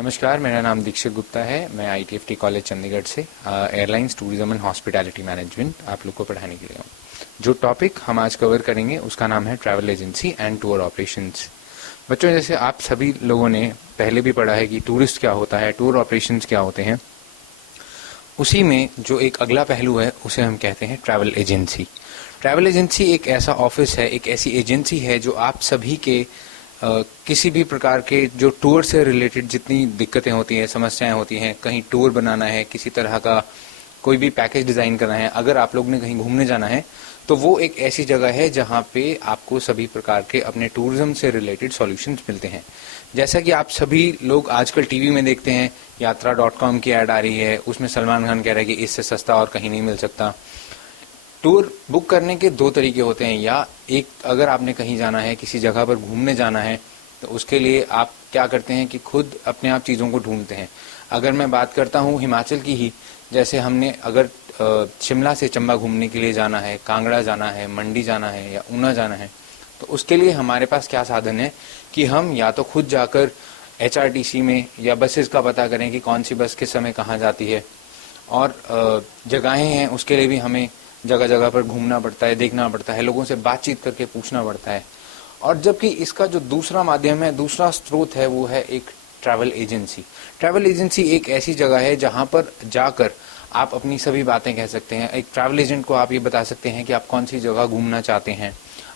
नमस्कार, मेरा नाम दीक्षित गुप्ता है। मैं ITFT कॉलेज चंडीगढ़ से airlines tourism and hospitality management आप लोग को पढ़ाने के लिए हूँ। जो टॉपिक हम आज कवर करेंगे उसका नाम है travel agency and tour operations. बच्चों, जैसे आप सभी लोगों ने पहले भी पढ़ा है कि टूरिस्ट क्या होता है, टूर ऑपरेशंस क्या होते हैं, उसी में जो एक अगला पहलू है उसे हम कहते हैं ट्रैवल एजेंसी। ट्रैवल एजेंसी एक ऐसा ऑफिस है, एक ऐसी एजेंसी है जो आप सभी के किसी भी प्रकार के जो टूर से रिलेटेड जितनी दिक्कतें होती हैं, समस्याएं होती हैं, कहीं टूर बनाना है, किसी तरह का कोई भी पैकेज डिज़ाइन करना है, अगर आप लोग ने कहीं घूमने जाना है तो वो एक ऐसी जगह है जहाँ पे आपको सभी प्रकार के अपने टूरिज्म से रिलेटेड सॉल्यूशंस मिलते हैं। जैसा कि आप सभी लोग आजकल टीवी में देखते हैं, यात्रा.com की ऐड आ रही है, उसमें सलमान खान कह रहा है कि इससे सस्ता और कहीं नहीं मिल सकता। टूर बुक करने के दो तरीके होते हैं, या एक अगर आपने कहीं जाना है, किसी जगह पर घूमने जाना है, तो उसके लिए आप क्या करते हैं कि खुद अपने आप चीज़ों को ढूंढते हैं। अगर मैं बात करता हूँ हिमाचल की ही, जैसे हमने अगर शिमला से चंबा घूमने के लिए जाना है, कांगड़ा जाना है, मंडी जाना है या ऊना जाना है, तो उसके लिए हमारे पास क्या साधन है कि हम या तो खुद जाकर HRTC में या बसेस का पता करें कि कौन सी बस किस समय कहाँ जाती है, और जगहें हैं उसके लिए भी हमें जगह जगह पर घूमना पड़ता है, देखना पड़ता है, लोगों से बातचीत करके पूछना पड़ता है। और जबकि इसका जो दूसरा माध्यम है, दूसरा स्रोत है, वो है एक ट्रैवल एजेंसी। ट्रैवल एजेंसी एक ऐसी जगह है जहां पर जाकर आप अपनी सभी बातें कह सकते हैं। एक ट्रैवल एजेंट को आप ये बता सकते हैं कि आप कौन सी जगह घूमना चाहते हैं,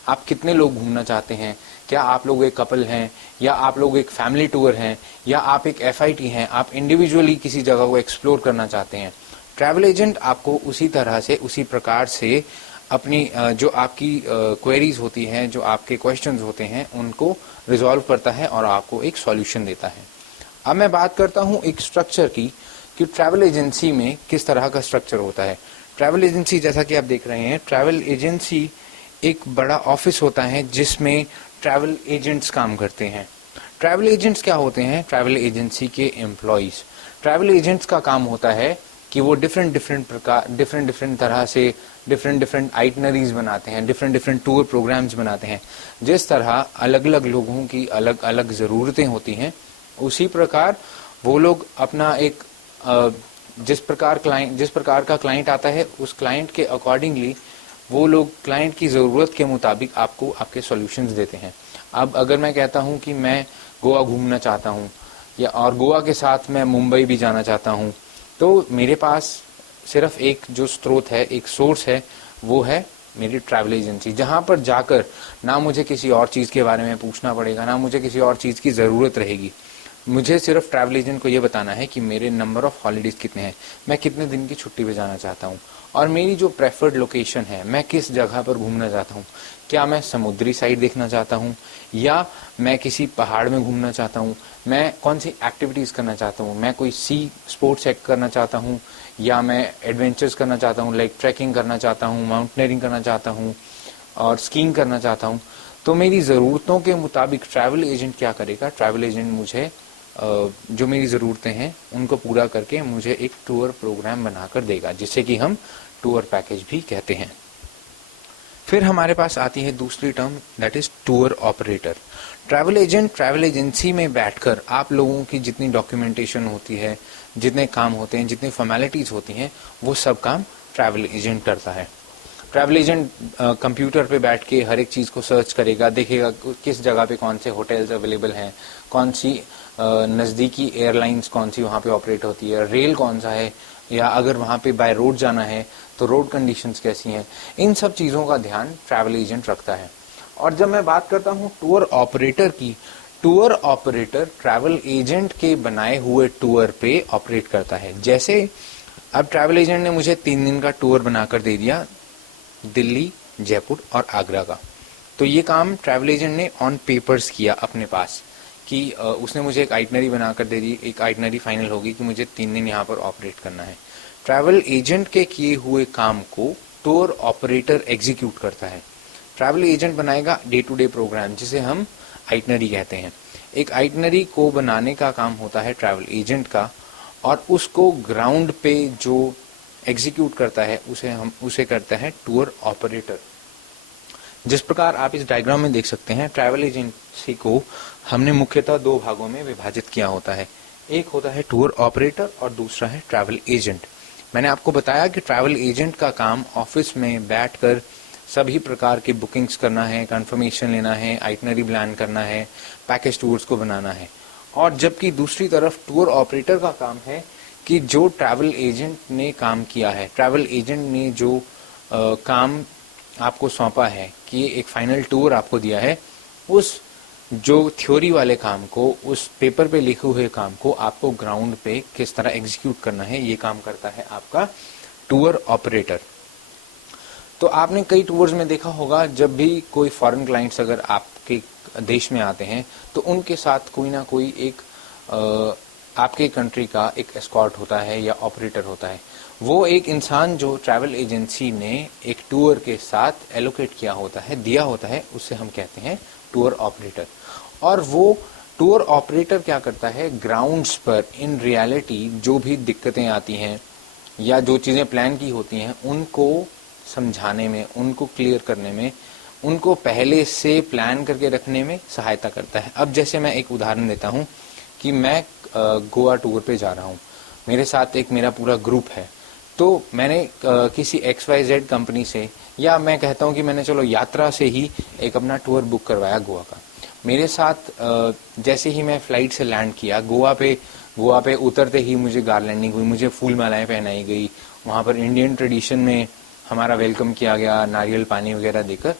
आप कितने लोग घूमना चाहते हैं, क्या आप लोग एक कपल हैं या आप लोग एक फैमिली टूर हैं या आप एक FIT हैं, आप इंडिविजुअली किसी जगह को एक्सप्लोर करना चाहते हैं। ट्रैवल एजेंट आपको उसी तरह से, उसी प्रकार से अपनी जो आपकी क्वेरीज होती हैं, जो आपके क्वेश्चंस होते हैं, उनको रिजॉल्व करता है और आपको एक सॉल्यूशन देता है। अब मैं बात करता हूं एक स्ट्रक्चर की कि ट्रैवल एजेंसी में किस तरह का स्ट्रक्चर होता है। ट्रैवल एजेंसी, जैसा कि आप देख रहे हैं, ट्रैवल एजेंसी एक बड़ा ऑफिस होता है जिसमें ट्रैवल एजेंट्स काम करते हैं। ट्रैवल एजेंट्स क्या होते हैं? ट्रैवल एजेंसी के एम्प्लॉइज। ट्रैवल एजेंट्स का काम होता है कि वो डिफरेंट तरह से डिफरेंट आइटनरीज बनाते हैं, डिफरेंट टूर प्रोग्राम्स बनाते हैं। जिस तरह अलग अलग लोगों की अलग अलग ज़रूरतें होती हैं, उसी प्रकार वो लोग अपना एक जिस प्रकार का क्लाइंट आता है, उस क्लाइंट के अकॉर्डिंगली वो लोग क्लाइंट की ज़रूरत के मुताबिक आपको आपके सॉल्यूशंस देते हैं। अब अगर मैं कहता हूँ कि मैं गोवा घूमना चाहता हूँ, या और गोवा के साथ मैं मुंबई भी जाना चाहता हूँ, तो मेरे पास सिर्फ एक जो स्रोत है, एक सोर्स है, वो है मेरी ट्रैवल एजेंसी। जहाँ पर जाकर ना मुझे किसी और चीज़ के बारे में पूछना पड़ेगा, ना मुझे किसी और चीज़ की ज़रूरत रहेगी। मुझे सिर्फ ट्रैवल एजेंट को ये बताना है कि मेरे नंबर ऑफ हॉलीडेज कितने हैं, मैं कितने दिन की छुट्टी पे जाना चाहता हूँ, और मेरी जो प्रेफर्ड लोकेशन है, मैं किस जगह पर घूमना चाहता हूँ। क्या मैं समुद्री साइड देखना चाहता हूँ, या मैं किसी पहाड़ में घूमना चाहता हूँ, मैं कौन सी एक्टिविटीज़ करना चाहता हूँ, मैं कोई सी स्पोर्ट्स करना चाहता हूँ, या मैं एडवेंचर्स करना चाहता हूँ, लाइक ट्रैकिंग करना चाहता हूँ, माउंटेनियरिंग करना चाहता हूँ और स्कीइंग करना चाहता हूँ। तो मेरी ज़रूरतों के मुताबिक ट्रैवल एजेंट क्या करेगा? ट्रैवल एजेंट मुझे जो मेरी ज़रूरतें हैं उनको पूरा करके मुझे एक टूर प्रोग्राम बनाकर देगा, जिसे कि हम टूर पैकेज भी कहते हैं। फिर हमारे पास आती है दूसरी term, that is tour operator. Travel agent travel agency में बैठकर आप लोगों की जितनी डॉक्यूमेंटेशन होती है, जितने काम होते हैं, जितनी फॉर्मेलिटीज होती हैं, वो सब काम ट्रैवल एजेंट करता है। ट्रैवल एजेंट कंप्यूटर पे बैठ के हर एक चीज़ को सर्च करेगा, देखेगा किस जगह पे कौन से होटल्स अवेलेबल हैं, कौन सी नज़दीकी एयरलाइंस कौन सी वहाँ पे ऑपरेट होती है, रेल कौन सा है, या अगर वहाँ पे बाय रोड जाना है तो रोड कंडीशंस कैसी हैं। इन सब चीज़ों का ध्यान ट्रैवल एजेंट रखता है। और जब मैं बात करता हूँ टूर ऑपरेटर की, टूर ऑपरेटर ट्रैवल एजेंट के बनाए हुए टूर पे ऑपरेट करता है। जैसे अब ट्रैवल एजेंट ने मुझे 3 दिन का टूर बनाकर दे दिया, दिल्ली, जयपुर और आगरा का, तो ये काम ट्रैवल एजेंट ने ऑन पेपर्स किया अपने पास, कि उसने मुझे एक आइटनरी बनाकर दे दी, एक आइटनरी फाइनल होगी कि मुझे 3 दिन यहाँ पर ऑपरेट करना है। ट्रैवल एजेंट के किए हुए काम को टूर ऑपरेटर एग्जीक्यूट करता है। ट्रैवल एजेंट बनाएगा डे टू डे प्रोग्राम, जिसे हम आइटनरी कहते हैं। एक आइटनरी को बनाने का काम होता है ट्रैवल एजेंट का, और उसको ग्राउंड पे जो एग्जीक्यूट करता है उसे करता है टूर ऑपरेटर। जिस प्रकार आप इस डायग्राम में देख सकते हैं, ट्रैवल एजेंसी को हमने मुख्यतः 2 भागों में विभाजित किया होता है। एक होता है टूर ऑपरेटर और दूसरा है ट्रैवल एजेंट। मैंने आपको बताया कि ट्रैवल एजेंट का काम ऑफिस में बैठकर सभी प्रकार की बुकिंग्स करना है, कंफर्मेशन लेना है, आइटनरी प्लान करना है, पैकेज टूर्स को बनाना है। और जबकि दूसरी तरफ टूर ऑपरेटर का काम है कि जो ट्रैवल एजेंट ने काम किया है, ट्रैवल एजेंट ने जो काम आपको सौंपा है कि एक फाइनल टूर आपको दिया है, उस जो थ्योरी वाले काम को, उस पेपर पे लिखे हुए काम को आपको ग्राउंड पे किस तरह एग्जीक्यूट करना है, ये काम करता है आपका टूर ऑपरेटर। तो आपने कई टूर्स में देखा होगा, जब भी कोई फॉरेन क्लाइंट्स अगर आपके देश में आते हैं तो उनके साथ कोई ना कोई एक आपके कंट्री का एक एस्कॉर्ट होता है या ऑपरेटर होता है। वो एक इंसान जो ट्रैवल एजेंसी ने एक टूर के साथ एलोकेट किया होता है, दिया होता है, उससे हम कहते हैं टूर ऑपरेटर। और वो टूर ऑपरेटर क्या करता है, ग्राउंड्स पर इन रियलिटी जो भी दिक्कतें आती हैं या जो चीज़ें प्लान की होती हैं उनको समझाने में, उनको क्लियर करने में, उनको पहले से प्लान करके रखने में सहायता करता है। अब जैसे मैं एक उदाहरण देता हूँ कि मैं गोवा टूर पे जा रहा हूँ, मेरे साथ एक मेरा पूरा ग्रुप है। तो मैंने किसी XYZ कंपनी से, या मैं कहता हूँ कि मैंने चलो यात्रा से ही एक अपना टूर बुक करवाया गोवा का। मेरे साथ जैसे ही मैं फ्लाइट से लैंड किया गोवा पे उतरते ही मुझे गारलैंडिंग हुई, मुझे फूल मालाएं पहनाई गई, वहाँ पर इंडियन ट्रेडिशन में हमारा वेलकम किया गया, नारियल पानी वगैरह देकर।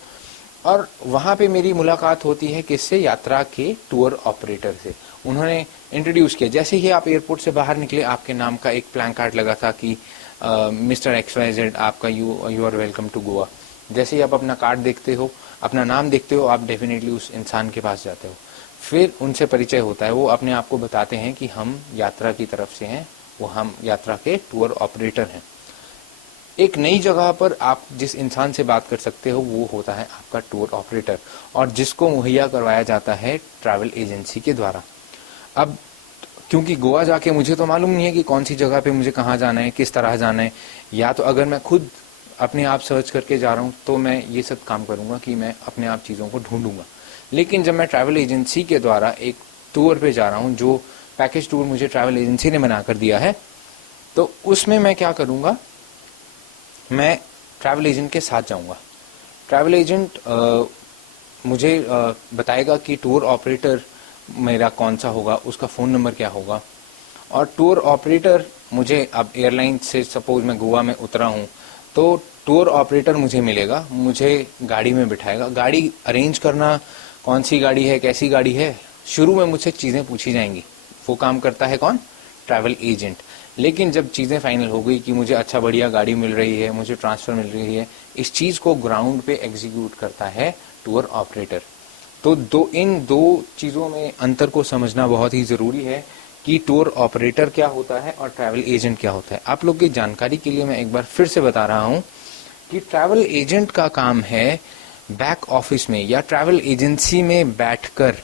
और वहाँ पे मेरी मुलाकात होती है किससे, यात्रा के टूर ऑपरेटर से। उन्होंने इंट्रोड्यूस किया। जैसे ही आप एयरपोर्ट से बाहर निकले, आपके नाम का एक प्लान कार्ड लगा था कि मिस्टर XYZ आपका you are welcome to Goa. जैसे ही आप अपना कार्ड देखते हो, अपना नाम देखते हो, आप डेफिनेटली उस इंसान के पास जाते हो, फिर उनसे परिचय होता है। वो अपने आप को बताते हैं कि हम यात्रा की तरफ से हैं, वो हम यात्रा के टूर ऑपरेटर हैं। एक नई जगह पर आप जिस इंसान से बात कर सकते हो वो होता है आपका टूर ऑपरेटर, और जिसको मुहैया करवाया जाता है ट्रैवल एजेंसी के द्वारा। अब क्योंकि गोवा जाके मुझे तो मालूम नहीं है कि कौन सी जगह पे मुझे कहाँ जाना है, किस तरह जाना है, या तो अगर मैं खुद अपने आप सर्च करके जा रहा हूँ तो मैं ये सब काम करूँगा कि मैं अपने आप चीज़ों को ढूंढूंगा। लेकिन जब मैं ट्रैवल एजेंसी के द्वारा एक टूर पे जा रहा हूँ, जो पैकेज टूर मुझे ट्रैवल एजेंसी ने बना कर दिया है, तो उसमें मैं क्या करूँगा, मैं ट्रैवल एजेंट के साथ जाऊँगा। ट्रैवल एजेंट मुझे बताएगा कि टूर ऑपरेटर मेरा कौन सा होगा, उसका फ़ोन नंबर क्या होगा। और टूर ऑपरेटर मुझे, अब एयरलाइन से सपोज मैं गोवा में उतरा हूँ, तो टूर ऑपरेटर मुझे मिलेगा, मुझे गाड़ी में बिठाएगा। गाड़ी अरेंज करना, कौन सी गाड़ी है, कैसी गाड़ी है, शुरू में मुझसे चीज़ें पूछी जाएंगी। वो काम करता है कौन, ट्रैवल एजेंट। लेकिन जब चीज़ें फाइनल हो गई कि मुझे अच्छा बढ़िया गाड़ी मिल रही है, मुझे ट्रांसफ़र मिल रही है, इस चीज़ को ग्राउंड पे एग्जीक्यूट करता है टूर ऑपरेटर। तो इन दो चीज़ों में अंतर को समझना बहुत ही ज़रूरी है कि टूर ऑपरेटर क्या होता है और ट्रैवल एजेंट क्या होता है। आप लोग की जानकारी के लिए मैं एक बार फिर से बता रहा हूँ कि ट्रैवल एजेंट का काम है बैक ऑफिस में या ट्रैवल एजेंसी में बैठकर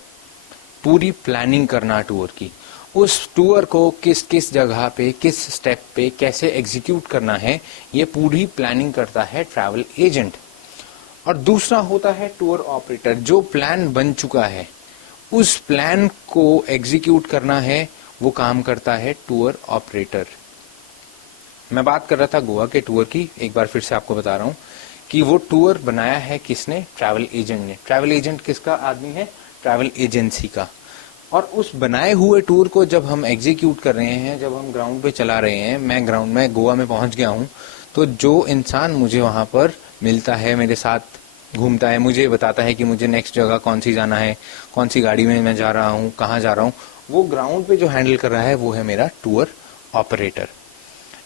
पूरी प्लानिंग करना टूर की। उस टूर को किस किस जगह पे, किस स्टेप पे कैसे एग्जीक्यूट करना है, ये पूरी प्लानिंग करता है ट्रैवल एजेंट। और दूसरा होता है टूर ऑपरेटर, जो प्लान बन चुका है उस प्लान को एग्जीक्यूट करना है, वो काम करता है टूर ऑपरेटर। मैं बात कर रहा था गोवा के टूर की, एक बार फिर से आपको बता रहा हूँ कि वो टूर बनाया है किसने, ट्रैवल एजेंट ने। ट्रैवल एजेंट किसका आदमी है, ट्रैवल एजेंसी का। और उस बनाए हुए टूर को जब हम एग्जीक्यूट कर रहे हैं, जब हम ग्राउंड पे चला रहे हैं, मैं ग्राउंड में गोवा में पहुंच गया हूं, तो जो इंसान मुझे वहां पर मिलता है, मेरे साथ घूमता है, मुझे बताता है कि मुझे नेक्स्ट जगह कौन सी जाना है, कौन सी गाड़ी में मैं जा रहा हूँ, कहाँ जा रहा हूँ, वो ग्राउंड पे जो हैंडल कर रहा है वो है मेरा टूर ऑपरेटर।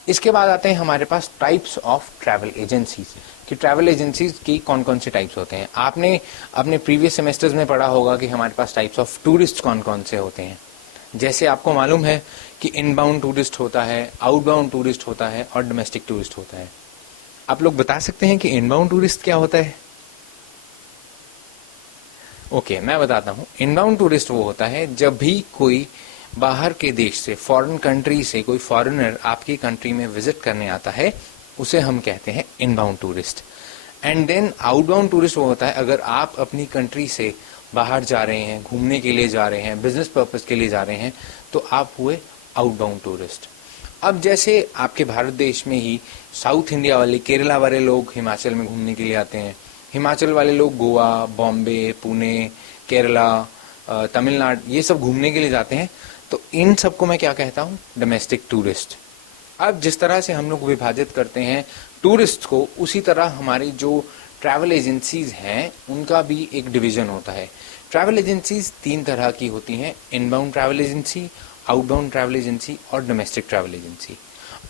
इसके बाद आते हैं हमारे पास टाइप्स ऑफ ट्रैवल एजेंसीज, कि ट्रैवल एजेंसीज की कौन कौन से टाइप्स होते हैं। आपने अपने प्रीवियस सेमेस्टर्स में पढ़ा होगा कि हमारे पास टाइप्स ऑफ टूरिस्ट कौन कौन से होते हैं। जैसे आपको मालूम है कि इनबाउंड टूरिस्ट होता है, आउटबाउंड टूरिस्ट होता है और डोमेस्टिक टूरिस्ट होता है। आप लोग बता सकते हैं कि इनबाउंड टूरिस्ट क्या होता है? ओके, मैं बताता हूँ। इनबाउंड टूरिस्ट वो होता है जब भी कोई बाहर के देश से, फॉरेन कंट्री से कोई फॉरेनर आपकी कंट्री में विजिट करने आता है, उसे हम कहते हैं inbound tourist. And then outbound tourist वो होता है अगर आप अपनी कंट्री से बाहर जा रहे हैं, घूमने के लिए जा रहे हैं, बिजनेस पर्पस के लिए जा रहे हैं, तो आप हुए आउटबाउंड टूरिस्ट। अब जैसे आपके भारत देश में ही साउथ इंडिया वाले, केरला वाले लोग हिमाचल में घूमने के लिए आते हैं, हिमाचल वाले लोग गोवा, बॉम्बे, पुणे, केरला, तमिलनाडु ये सब घूमने के लिए जाते हैं, तो इन सबको मैं क्या कहता हूँ? Domestic tourist. अब जिस तरह से हम लोग विभाजित करते हैं टूरिस्ट को, उसी तरह हमारी जो ट्रैवल एजेंसीज हैं उनका भी एक डिवीजन होता है। ट्रैवल एजेंसीज 3 तरह की होती हैं: inbound travel agency, outbound travel agency और डोमेस्टिक ट्रैवल एजेंसी।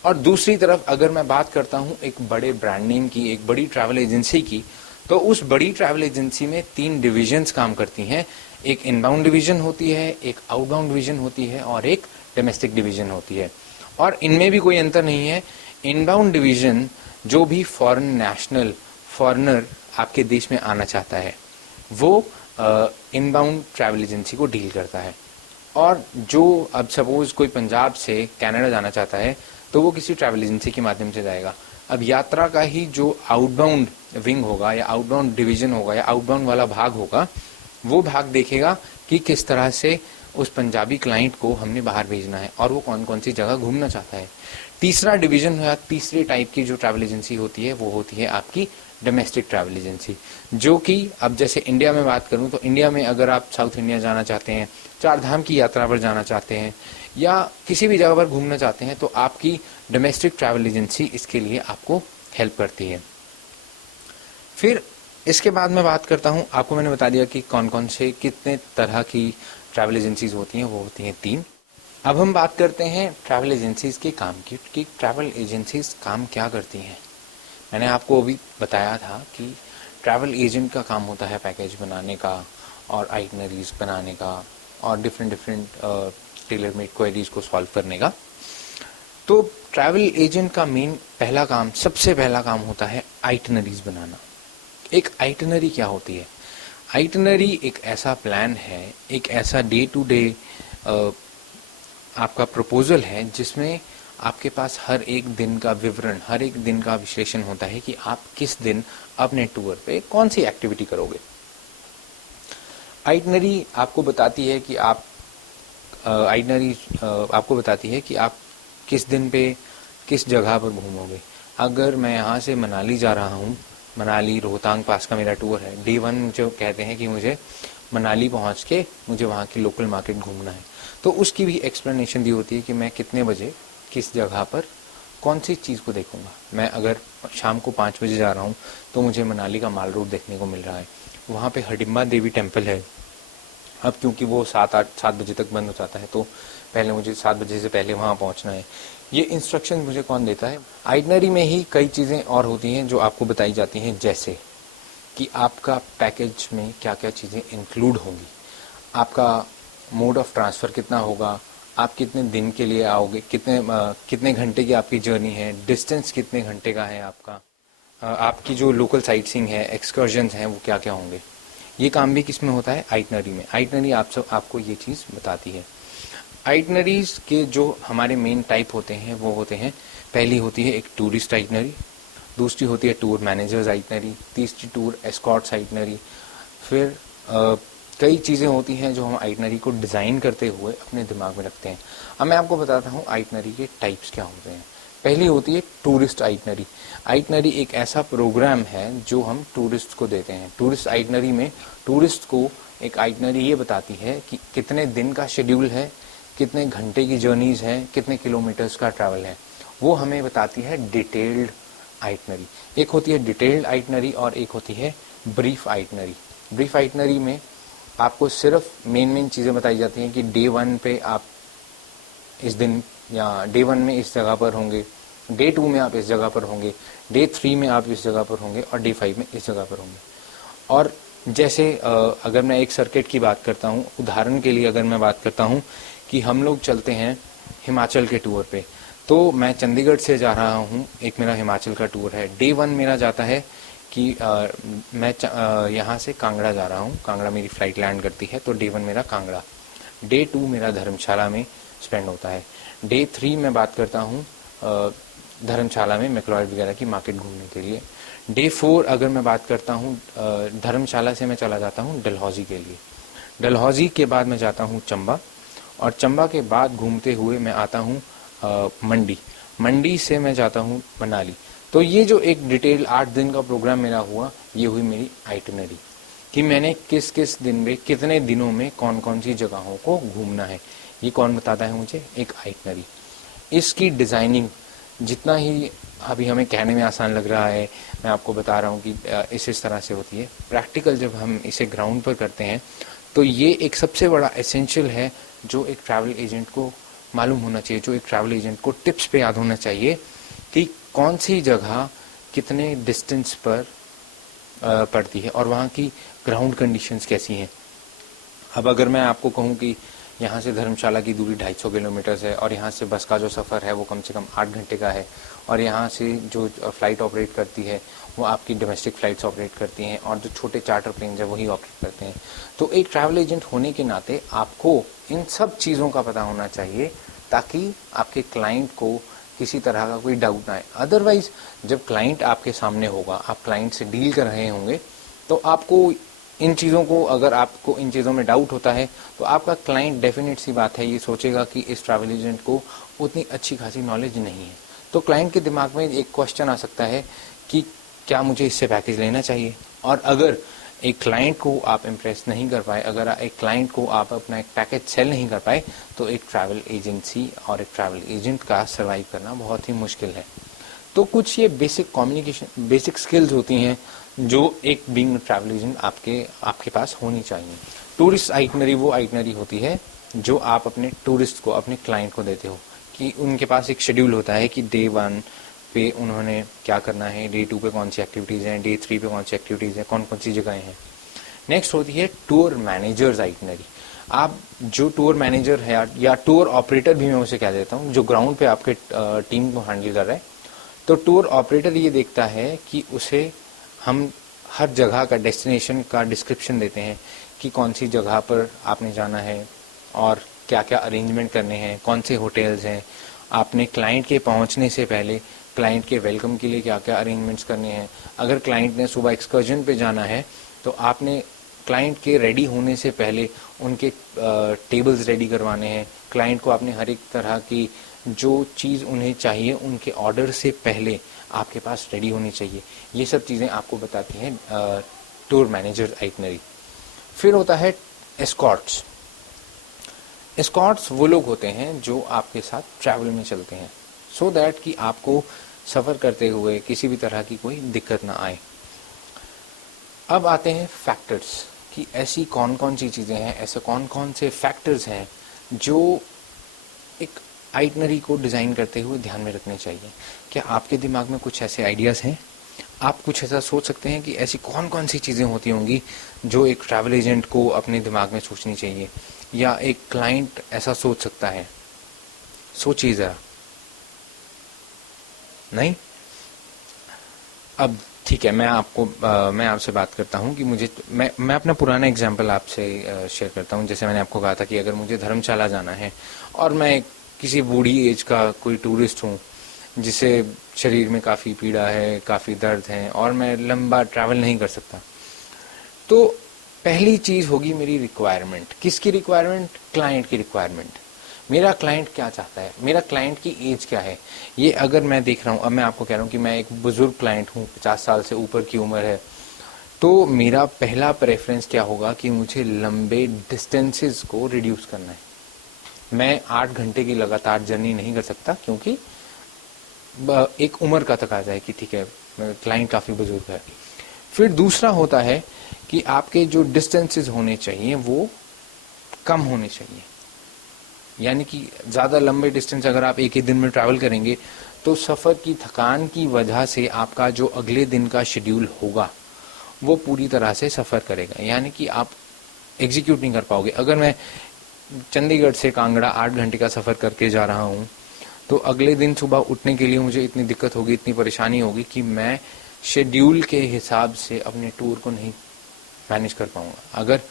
और दूसरी तरफ अगर मैं बात करता हूँ एक बड़े ब्रांड नेम की, एक बड़ी ट्रैवल एजेंसी की, तो उस बड़ी ट्रैवल एजेंसी में 3 डिविजन्स काम करती हैं। एक इनबाउंड डिवीजन होती है, एक आउटबाउंड डिवीजन होती है और एक डोमेस्टिक डिवीजन होती है। और इनमें भी कोई अंतर नहीं है। इनबाउंड डिवीजन जो भी फॉरेन नेशनल फॉरेनर आपके देश में आना चाहता है वो इनबाउंड ट्रैवल एजेंसी को डील करता है। और जो अब सपोज कोई पंजाब से कनाडा जाना चाहता है तो वो किसी ट्रैवल एजेंसी के माध्यम से जाएगा। अब यात्रा का ही जो आउटबाउंड विंग होगा या आउटबाउंड डिवीजन होगा या आउटबाउंड वाला भाग होगा, वो भाग देखेगा कि किस तरह से उस पंजाबी क्लाइंट को हमने बाहर भेजना है और वो कौन कौन सी जगह घूमना चाहता है। तीसरा डिवीजन या तीसरे टाइप की जो ट्रैवल एजेंसी होती है वो होती है आपकी डोमेस्टिक ट्रैवल एजेंसी, जो कि अब जैसे इंडिया में बात करूं तो इंडिया में अगर आप साउथ इंडिया जाना चाहते हैं, 4 धाम की यात्रा पर जाना चाहते हैं या किसी भी जगह पर घूमना चाहते हैं, तो आपकी डोमेस्टिक ट्रैवल एजेंसी इसके लिए आपको हेल्प करती है। फिर इसके बाद मैं बात करता हूं, आपको मैंने बता दिया कि कौन कौन से कितने तरह की ट्रैवल एजेंसीज होती हैं, वो होती हैं 3। अब हम बात करते हैं ट्रैवल एजेंसीज के काम की कि ट्रैवल एजेंसीज काम क्या करती हैं। मैंने आपको अभी बताया था कि ट्रैवल एजेंट का काम होता है पैकेज बनाने का और आइटनरीज बनाने का और डिफरेंट टेलर मेड क्वेरीज को सॉल्व करने का। तो ट्रैवल एजेंट का सबसे पहला काम होता है आइटनरीज बनाना। एक आइटनरी क्या होती है? आइटनरी एक ऐसा प्लान है, एक ऐसा डे टू डे आपका प्रपोजल है जिसमें आपके पास हर एक दिन का विवरण, हर एक दिन का विश्लेषण होता है कि आप किस दिन अपने टूर पे कौन सी एक्टिविटी करोगे। आइटनरी आपको बताती है कि आप किस दिन पे किस जगह पर घूमोगे। अगर मैं यहाँ से मनाली जा रहा हूँ, मनाली रोहतांग पास का मेरा टूर है, डे 1 जो कहते हैं कि मुझे मनाली पहुँच के मुझे वहाँ की लोकल मार्केट घूमना है, तो उसकी भी एक्सप्लेनेशन दी होती है कि मैं कितने बजे किस जगह पर कौन सी चीज़ को देखूंगा। मैं अगर शाम को 5 बजे जा रहा हूँ तो मुझे मनाली का माल रोड देखने को मिल रहा है, वहाँ पे हडिम्बा देवी टेम्पल है। अब क्योंकि वो 7 बजे तक बंद हो जाता है, तो पहले मुझे 7 बजे से पहले वहाँ पहुँचना है। ये इंस्ट्रक्शन मुझे कौन देता है? आइटनरी में ही कई चीज़ें और होती हैं जो आपको बताई जाती हैं, जैसे कि आपका पैकेज में क्या क्या चीज़ें इंक्लूड होंगी, आपका मोड ऑफ ट्रांसफ़र कितना होगा, आप कितने दिन के लिए आओगे, कितने घंटे की आपकी जर्नी है, डिस्टेंस कितने घंटे का है आपका, आपकी जो लोकल साइट सीइंग है, एक्सकर्जन्स हैं, वो क्या क्या होंगे। ये काम भी किस में होता है? आइटनरी में। आइटनरी आपको ये चीज़ बताती है। आइटनरीज के जो हमारे मेन टाइप होते हैं वो होते हैं, पहली होती है एक टूरिस्ट आइटनरी, दूसरी होती है टूर मैनेजर्स आइटनरी, तीसरी टूर एस्कॉर्ट्स आइटनरी। फिर कई चीज़ें होती हैं जो हम आइटनरी को डिज़ाइन करते हुए अपने दिमाग में रखते हैं। अब मैं आपको बताता हूँ आइटनरी के टाइप्स क्या होते हैं। पहली होती है टूरिस्ट आइटनरी। आइटनरी एक ऐसा प्रोग्राम है जो हम टूरिस्ट को देते हैं। टूरिस्ट आइटनरी में टूरिस्ट को एक आइटनरी ये बताती है कि कितने दिन का शेड्यूल है, कितने घंटे की जर्नीज हैं, कितने किलोमीटर्स का ट्रैवल है, वो हमें बताती है डिटेल्ड आइटनरी। एक होती है डिटेल्ड आइटनरी और एक होती है ब्रीफ आइटनरी। ब्रीफ आइटनरी में आपको सिर्फ मेन चीज़ें बताई जाती हैं कि डे 1 पे आप इस दिन या डे 1 में इस जगह पर होंगे, डे 2 में आप इस जगह पर होंगे, डे 3 में आप इस जगह पर होंगे और डे 5 में इस जगह पर होंगे। और जैसे अगर मैं एक सर्किट की बात करता हूँ, उदाहरण के लिए अगर मैं बात करता हूँ कि हम लोग चलते हैं हिमाचल के टूर पे, तो मैं चंडीगढ़ से जा रहा हूँ, एक मेरा हिमाचल का टूर है। डे 1 मेरा जाता है कि मैं यहाँ से कांगड़ा जा रहा हूँ, कांगड़ा मेरी फ़्लाइट लैंड करती है, तो डे 1 मेरा कांगड़ा। डे 2 मेरा धर्मशाला में स्पेंड होता है। डे 3 मैं बात करता हूँ धर्मशाला में मैक्लोडगंज वगैरह की मार्केट घूमने के लिए। डे 4 अगर मैं बात करता हूँ धर्मशाला से मैं चला जाता हूँ डलहौजी के लिए। डलहौजी के बाद मैं जाता हूँ चंबा, और चंबा के बाद घूमते हुए मैं आता हूँ मंडी, मंडी से मैं जाता हूँ मनाली। तो ये जो एक डिटेल 8 दिन का प्रोग्राम मेरा हुआ, ये हुई मेरी आइटिनरी कि मैंने किस किस दिन में कितने दिनों में कौन कौन सी जगहों को घूमना है। ये कौन बताता है मुझे? एक आइटिनरी। इसकी डिज़ाइनिंग जितना ही अभी हमें कहने में आसान लग रहा है, मैं आपको बता रहा हूँ कि इस तरह से होती है। प्रैक्टिकल जब हम इसे ग्राउंड पर करते हैं तो ये एक सबसे बड़ा एसेंशियल है जो एक ट्रैवल एजेंट को मालूम होना चाहिए, जो एक ट्रैवल एजेंट को टिप्स पे याद होना चाहिए कि कौन सी जगह कितने डिस्टेंस पर पड़ती है और वहाँ की ग्राउंड कंडीशंस कैसी हैं। अब अगर मैं आपको कहूँ कि यहाँ से धर्मशाला की दूरी 250 किलोमीटर है और यहाँ से बस का जो सफ़र है वो कम से कम 8 घंटे का है, और यहाँ से जो फ़्लाइट ऑपरेट करती है वो आपकी डोमेस्टिक फ़्लाइट्स ऑपरेट करती हैं, और जो छोटे चार्टर प्लेन है वही ऑपरेट करते हैं। तो एक ट्रैवल एजेंट होने के नाते आपको इन सब चीज़ों का पता होना चाहिए ताकि आपके क्लाइंट को किसी तरह का कोई डाउट ना आए। अदरवाइज़ जब क्लाइंट आपके सामने होगा, आप क्लाइंट से डील कर रहे होंगे, तो आपको इन चीज़ों को, अगर आपको इन चीज़ों में डाउट होता है तो आपका क्लाइंट डेफिनेट सी बात है ये सोचेगा कि इस ट्रैवल एजेंट को उतनी अच्छी खासी नॉलेज नहीं है। तो क्लाइंट के दिमाग में एक क्वेश्चन आ सकता है कि क्या मुझे इससे पैकेज लेना चाहिए। और अगर एक क्लाइंट को आप इम्प्रेस नहीं कर पाए, अगर एक क्लाइंट को आप अपना एक पैकेज सेल नहीं कर पाए, तो एक ट्रैवल एजेंसी और एक ट्रैवल एजेंट का सर्वाइव करना बहुत ही मुश्किल है। तो कुछ ये बेसिक कम्युनिकेशन, बेसिक स्किल्स होती हैं जो एक बीइंग ट्रैवल एजेंट आपके पास होनी चाहिए। टूरिस्ट आइटनरी वो आइटनरी होती है जो आप अपने टूरिस्ट को, अपने क्लाइंट को देते हो, कि उनके पास एक शेड्यूल होता है कि डे 1 पे उन्होंने क्या करना है, डे 2 पे कौन सी एक्टिविटीज़ हैं, डे 3 पे कौन सी एक्टिविटीज़ हैं, कौन कौन सी जगहें हैं। नेक्स्ट होती है टूर मैनेजर्स आइटनरी। आप जो टूर मैनेजर है या टूर ऑपरेटर भी मैं उसे कह देता हूँ, जो ग्राउंड पे आपके टीम को हैंडल कर रहा है, तो टूर ऑपरेटर ये देखता है कि उसे हम हर जगह का, डेस्टिनेशन का डिस्क्रिप्शन देते हैं कि कौन सी जगह पर आपने जाना है और क्या क्या अरेंजमेंट करने हैं, कौन से होटल्स हैं, आपने क्लाइंट के पहुंचने से पहले क्लाइंट के वेलकम के लिए क्या क्या अरेंजमेंट्स करने हैं। अगर क्लाइंट ने सुबह एक्सकर्जन पे जाना है तो आपने क्लाइंट के रेडी होने से पहले उनके टेबल्स रेडी करवाने हैं। क्लाइंट को आपने हर एक तरह की जो चीज़ उन्हें चाहिए उनके ऑर्डर से पहले आपके पास रेडी होनी चाहिए। ये सब चीज़ें आपको बताती हैं टूर मैनेजर आइटनरी। फिर होता है एस्कॉर्ट्स। एस्कॉर्ट्स वो लोग होते हैं जो आपके साथ ट्रैवल में चलते हैं, सो दैट कि आपको सफ़र करते हुए किसी भी तरह की कोई दिक्कत ना आए। अब आते हैं फैक्टर्स कि ऐसी कौन कौन सी चीज़ें हैं, ऐसे कौन कौन से फैक्टर्स हैं जो एक आइटनरी को डिज़ाइन करते हुए ध्यान में रखने चाहिए। क्या आपके दिमाग में कुछ ऐसे आइडियाज़ हैं? आप कुछ ऐसा सोच सकते हैं कि ऐसी कौन कौन सी चीज़ें होती होंगी जो एक ट्रैवल एजेंट को अपने दिमाग में सोचनी चाहिए, या एक क्लाइंट ऐसा सोच सकता है? सोचिए ज़रा। नहीं? अब ठीक है, मैं आपसे बात करता हूँ कि मैं अपना पुराना एग्जाम्पल आपसे शेयर करता हूँ। जैसे मैंने आपको कहा था कि अगर मुझे धर्मशाला जाना है और मैं किसी बूढ़ी एज का कोई टूरिस्ट हूँ जिसे शरीर में काफ़ी पीड़ा है, काफ़ी दर्द है, और मैं लंबा ट्रैवल नहीं कर सकता, तो पहली चीज़ होगी मेरी रिक्वायरमेंट। किसकी रिक्वायरमेंट? क्लाइंट की रिक्वायरमेंट। मेरा क्लाइंट क्या चाहता है, मेरा क्लाइंट की एज क्या है। ये अगर मैं देख रहा हूँ, अब मैं आपको कह रहा हूँ कि मैं एक बुजुर्ग क्लाइंट हूँ, 50 साल से ऊपर की उम्र है, तो मेरा पहला प्रेफरेंस क्या होगा कि मुझे लंबे डिस्टेंसेस को रिड्यूस करना है। मैं 8 घंटे की लगातार जर्नी नहीं कर सकता, क्योंकि एक उम्र का तकाजा है कि ठीक है क्लाइंट काफ़ी बुजुर्ग है। फिर दूसरा होता है कि आपके जो डिस्टेंसेस होने चाहिए वो कम होने चाहिए, यानी कि ज़्यादा लंबे डिस्टेंस अगर आप एक ही दिन में ट्रैवल करेंगे तो सफ़र की थकान की वजह से आपका जो अगले दिन का शेड्यूल होगा वो पूरी तरह से सफ़र करेगा, यानी कि आप एग्जीक्यूट नहीं कर पाओगे। अगर मैं चंडीगढ़ से कांगड़ा 8 घंटे का सफ़र करके जा रहा हूँ तो अगले दिन सुबह उठने के लिए मुझे इतनी दिक्कत होगी, इतनी परेशानी होगी कि मैं शेड्यूल के हिसाब से अपने टूर को नहीं मैनेज कर पाऊँगा। अगर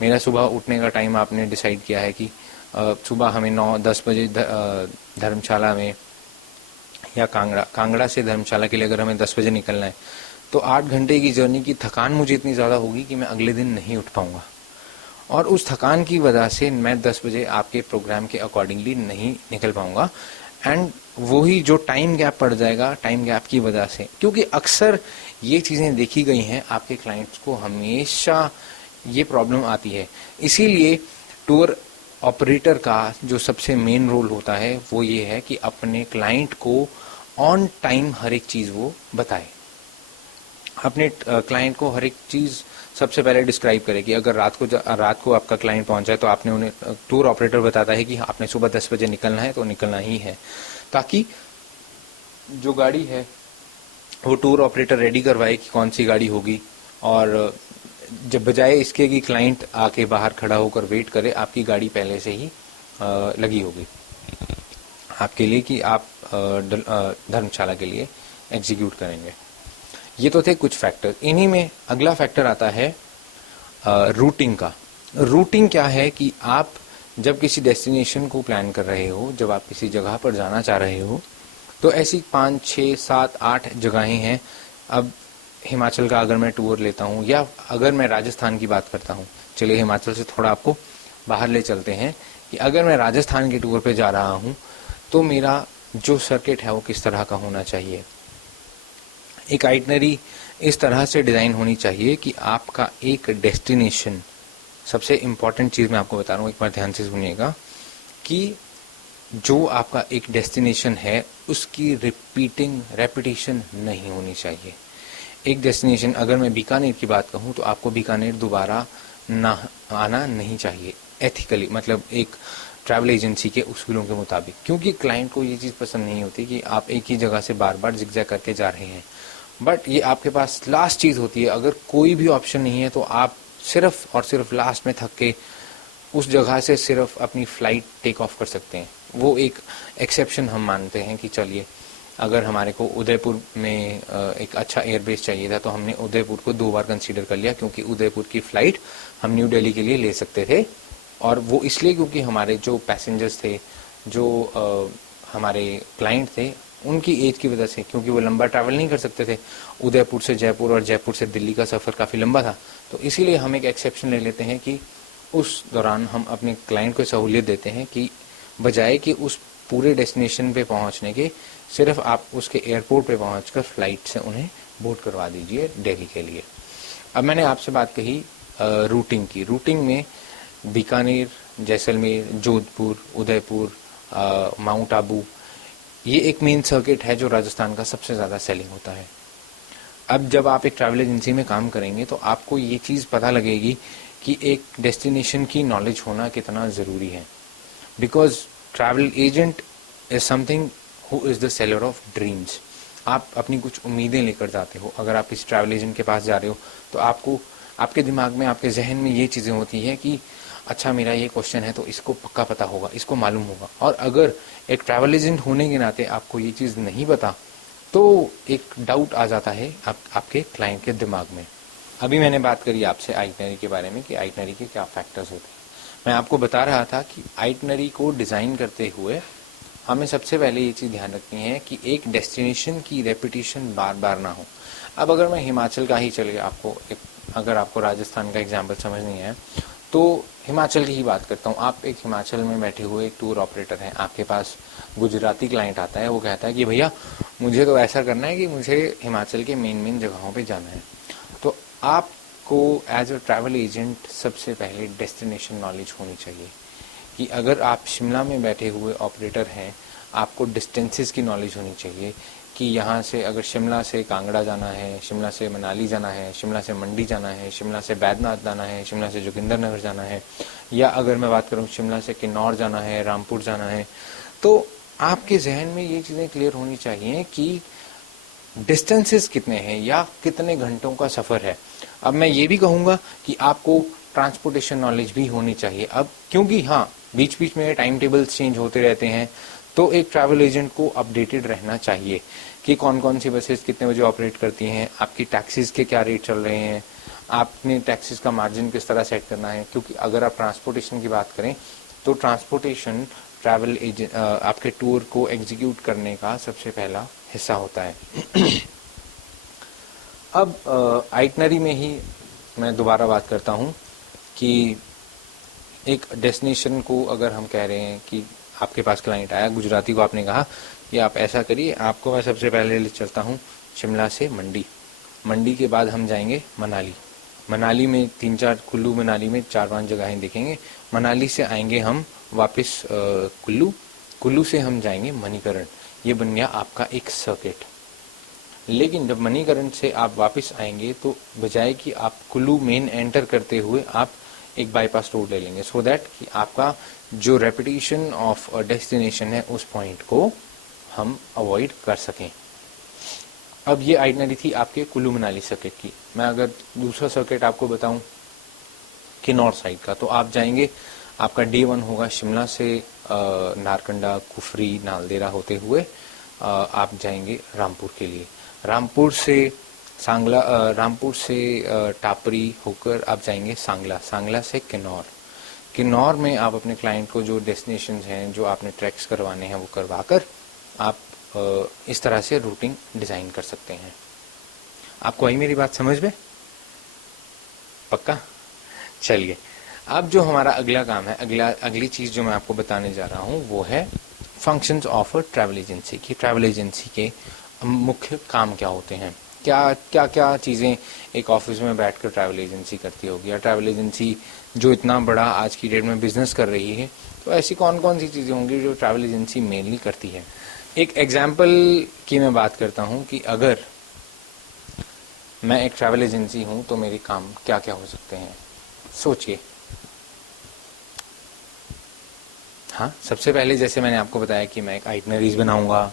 मेरा सुबह उठने का टाइम आपने डिसाइड किया है कि सुबह हमें 9-10 बजे धर्मशाला में या कांगड़ा से धर्मशाला के लिए अगर हमें 10 बजे निकलना है, तो 8 घंटे की जर्नी की थकान मुझे इतनी ज़्यादा होगी कि मैं अगले दिन नहीं उठ पाऊँगा। और उस थकान की वजह से मैं 10 बजे आपके प्रोग्राम के अकॉर्डिंगली नहीं निकल पाऊंगा, एंड वही जो टाइम गैप पड़ जाएगा, टाइम गैप की वजह से, क्योंकि अक्सर ये चीज़ें देखी गई हैं, आपके क्लाइंट्स को हमेशा ये प्रॉब्लम आती है। इसीलिए टूर ऑपरेटर का जो सबसे मेन रोल होता है वो ये है कि अपने क्लाइंट को ऑन टाइम हर एक चीज़ वो बताए, अपने क्लाइंट को हर एक चीज़ सबसे पहले डिस्क्राइब करे कि अगर रात को आपका क्लाइंट पहुंचा है तो आपने उन्हें, टूर ऑपरेटर बताता है कि आपने सुबह 10 बजे निकलना है तो निकलना ही है, ताकि जो गाड़ी है वो टूर ऑपरेटर रेडी करवाए कि कौन सी गाड़ी होगी, और जब बजाय इसके कि क्लाइंट आके बाहर खड़ा होकर वेट करे, आपकी गाड़ी पहले से ही लगी होगी आपके लिए कि आप धर्मशाला के लिए एग्जीक्यूट करेंगे। ये तो थे कुछ फैक्टर। इन्हीं में अगला फैक्टर आता है रूटिंग का। रूटिंग क्या है कि आप जब किसी डेस्टिनेशन को प्लान कर रहे हो, जब आप किसी जगह पर जाना चाह रहे हो, तो ऐसी 5, 6, 7, 8 जगहें हैं। अब हिमाचल का अगर मैं टूर लेता हूँ, या अगर मैं राजस्थान की बात करता हूँ, चलिए हिमाचल से थोड़ा आपको बाहर ले चलते हैं, कि अगर मैं राजस्थान के टूर पे जा रहा हूँ तो मेरा जो सर्किट है वो किस तरह का होना चाहिए। एक आइटनरी इस तरह से डिज़ाइन होनी चाहिए कि आपका एक डेस्टिनेशन, सबसे इम्पॉर्टेंट चीज़ मैं आपको बता रहा हूँ, एक बार ध्यान से सुनिएगा, कि जो आपका एक डेस्टिनेशन है उसकी रेपिटेशन नहीं होनी चाहिए। एक डेस्टिनेशन, अगर मैं बीकानेर की बात कहूँ तो आपको बीकानेर दोबारा ना आना नहीं चाहिए एथिकली, मतलब एक ट्रैवल एजेंसी के उसूलों के मुताबिक, क्योंकि क्लाइंट को ये चीज़ पसंद नहीं होती कि आप एक ही जगह से बार बार जिगजैग करके जा रहे हैं। बट ये आपके पास लास्ट चीज़ होती है, अगर कोई भी ऑप्शन नहीं है तो आप सिर्फ और सिर्फ लास्ट में थक के उस जगह से सिर्फ अपनी फ़्लाइट टेक ऑफ कर सकते हैं। वो एक एक्सेप्शन हम मानते हैं कि चलिए, अगर हमारे को उदयपुर में एक अच्छा एयरबेस चाहिए था तो हमने उदयपुर को 2 बार कंसीडर कर लिया, क्योंकि उदयपुर की फ़्लाइट हम न्यू दिल्ली के लिए ले सकते थे, और वो इसलिए क्योंकि हमारे जो पैसेंजर्स थे, जो हमारे क्लाइंट थे, उनकी एज की वजह से, क्योंकि वो लंबा ट्रैवल नहीं कर सकते थे, उदयपुर से जयपुर और जयपुर से दिल्ली का सफ़र काफ़ी लंबा था, तो इसीलिए हम एक एक्सेप्शन ले लेते हैं कि उस दौरान हम अपने क्लाइंट को सहूलियत देते हैं कि बजाय कि उस पूरे डेस्टिनेशन पे पहुंचने के, सिर्फ आप उसके एयरपोर्ट पे पहुंचकर फ़्लाइट से उन्हें बोर्ड करवा दीजिए दिल्ली के लिए। अब मैंने आपसे बात कही रूटिंग की। रूटिंग में बीकानेर, जैसलमेर, जोधपुर, उदयपुर, माउंट आबू, ये एक मेन सर्किट है जो राजस्थान का सबसे ज़्यादा सेलिंग होता है। अब जब आप एक ट्रैवल एजेंसी में काम करेंगे तो आपको ये चीज़ पता लगेगी कि एक डेस्टिनेशन की नॉलेज होना कितना ज़रूरी है, because travel agent is something who is the seller of dreams. आप अपनी कुछ उम्मीदें लेकर जाते हो। अगर आप किसी ट्रैवल एजेंट के पास जा रहे हो तो आपको, आपके दिमाग में, आपके जहन में ये चीज़ें होती हैं कि अच्छा मेरा ये क्वेश्चन है तो इसको पक्का पता होगा, इसको मालूम होगा। और अगर एक ट्रैवल एजेंट होने के नाते आपको ये चीज़ नहीं पता तो एक डाउट आ जाता है आपके क्लाइंट के दिमाग में। अभी मैंने बात करी आपसे आइटनरी के बारे में कि आइटनरी के क्या फैक्टर्स होते हैं। मैं आपको बता रहा था कि आइटनरी को डिज़ाइन करते हुए हमें सबसे पहले ये चीज़ ध्यान रखनी है कि एक डेस्टिनेशन की रेपिटेशन बार बार ना हो। अब अगर मैं हिमाचल का ही चलिए, अगर आपको राजस्थान का एग्जाम्पल समझ नहीं है तो हिमाचल की ही बात करता हूँ। आप एक हिमाचल में बैठे हुए एक टूर ऑपरेटर हैं, आपके पास गुजराती क्लाइंट आता है, वो कहता है कि भैया मुझे तो ऐसा करना है कि मुझे हिमाचल के मेन जगहों पे जाना है। तो आपको एज अ ट्रैवल एजेंट सबसे पहले डेस्टिनेशन नॉलेज होनी चाहिए कि अगर आप शिमला में बैठे हुए ऑपरेटर हैं, आपको डिस्टेंसेस की नॉलेज होनी चाहिए कि यहाँ से अगर शिमला से कांगड़ा जाना है, शिमला से मनाली जाना है, शिमला से मंडी जाना है, शिमला से बैद्यनाथ जाना है, शिमला से जोगिंदरनगर जाना है, या अगर मैं बात करूँ शिमला से किन्नौर जाना है, रामपुर जाना है, तो आपके जहन में ये चीज़ें क्लियर होनी चाहिए कि डिस्टेंसेस कितने हैं या कितने घंटों का सफ़र है। अब मैं ये भी कहूँगा कि आपको ट्रांसपोर्टेशन नॉलेज भी होनी चाहिए। अब क्योंकि हाँ, बीच बीच में टाइम टेबल्स चेंज होते रहते हैं, तो एक ट्रैवल एजेंट को अपडेटेड रहना चाहिए कि कौन कौन सी बसेस कितने बजे ऑपरेट करती हैं, आपकी टैक्सीज़ के क्या रेट चल रहे हैं, आपने टैक्सीज़ का मार्जिन किस तरह सेट करना है। क्योंकि अगर आप ट्रांसपोर्टेशन की बात करें तो ट्रांसपोर्टेशन ट्रैवल एजेंट आपके टूर को एग्जीक्यूट करने का सबसे पहला हिस्सा होता है। अब आइटनरी में ही मैं दोबारा बात करता हूँ कि एक डेस्टिनेशन को अगर हम कह रहे हैं कि आपके पास क्लाइंट आया, गुजराती को आपने कहा कि आप ऐसा करिए, आपको मैं सबसे पहले ले चलता हूँ शिमला से मंडी, मंडी के बाद हम जाएंगे मनाली, मनाली में 3-4 कुल्लू मनाली में 4-5 जगहें देखेंगे, मनाली से आएंगे हम वापस कुल्लू, कुल्लू से हम जाएंगे मणिकरण। ये बन गया आपका एक सर्किट। लेकिन जब मणिकरण से आप वापस आएंगे तो बजाय कि आप कुल्लू मेन एंटर करते हुए आप एक बाईपास रोड ले लेंगे, सो दैट कि आपका जो रेपिटेशन ऑफ डेस्टिनेशन है उस पॉइंट को हम अवॉइड कर सकें। अब ये आइटनरी थी आपके कुल्लू मनाली सर्किट की। मैं अगर दूसरा सर्किट आपको बताऊं किन्नौर साइड का, तो आप जाएंगे, आपका डे 1 होगा शिमला से नारकंडा, कुफरी, नालदेहरा होते हुए आप जाएंगे रामपुर के लिए, रामपुर से सांगला, रामपुर से टापरी होकर आप जाएंगे सांगला, सांगला से किन्नौर, किन्नौर में आप अपने क्लाइंट को जो डेस्टिनेशन हैं, जो आपने ट्रैक्स करवाने हैं वो करवाकर आप इस तरह से रूटिंग डिज़ाइन कर सकते हैं। आपको आई मेरी बात समझ में? पक्का? चलिए, अब जो हमारा अगला काम है, अगली चीज़ जो मैं आपको बताने जा रहा हूँ वो है functions of a travel agency की। ट्रैवल एजेंसी के मुख्य काम क्या होते हैं, क्या चीज़ें एक ऑफिस में बैठकर ट्रैवल एजेंसी करती होगी, या ट्रैवल एजेंसी जो इतना बड़ा आज की डेट में बिजनेस कर रही है, तो ऐसी कौन कौन सी चीज़ें होंगी जो ट्रैवल एजेंसी मेनली करती है। एक एग्जाम्पल की मैं बात करता हूँ कि अगर मैं एक ट्रैवल एजेंसी हूँ तो मेरे काम क्या क्या हो सकते हैं, सोचिए। हाँ, सबसे पहले जैसे मैंने आपको बताया कि मैं एक आइटनरीज बनाऊंगा,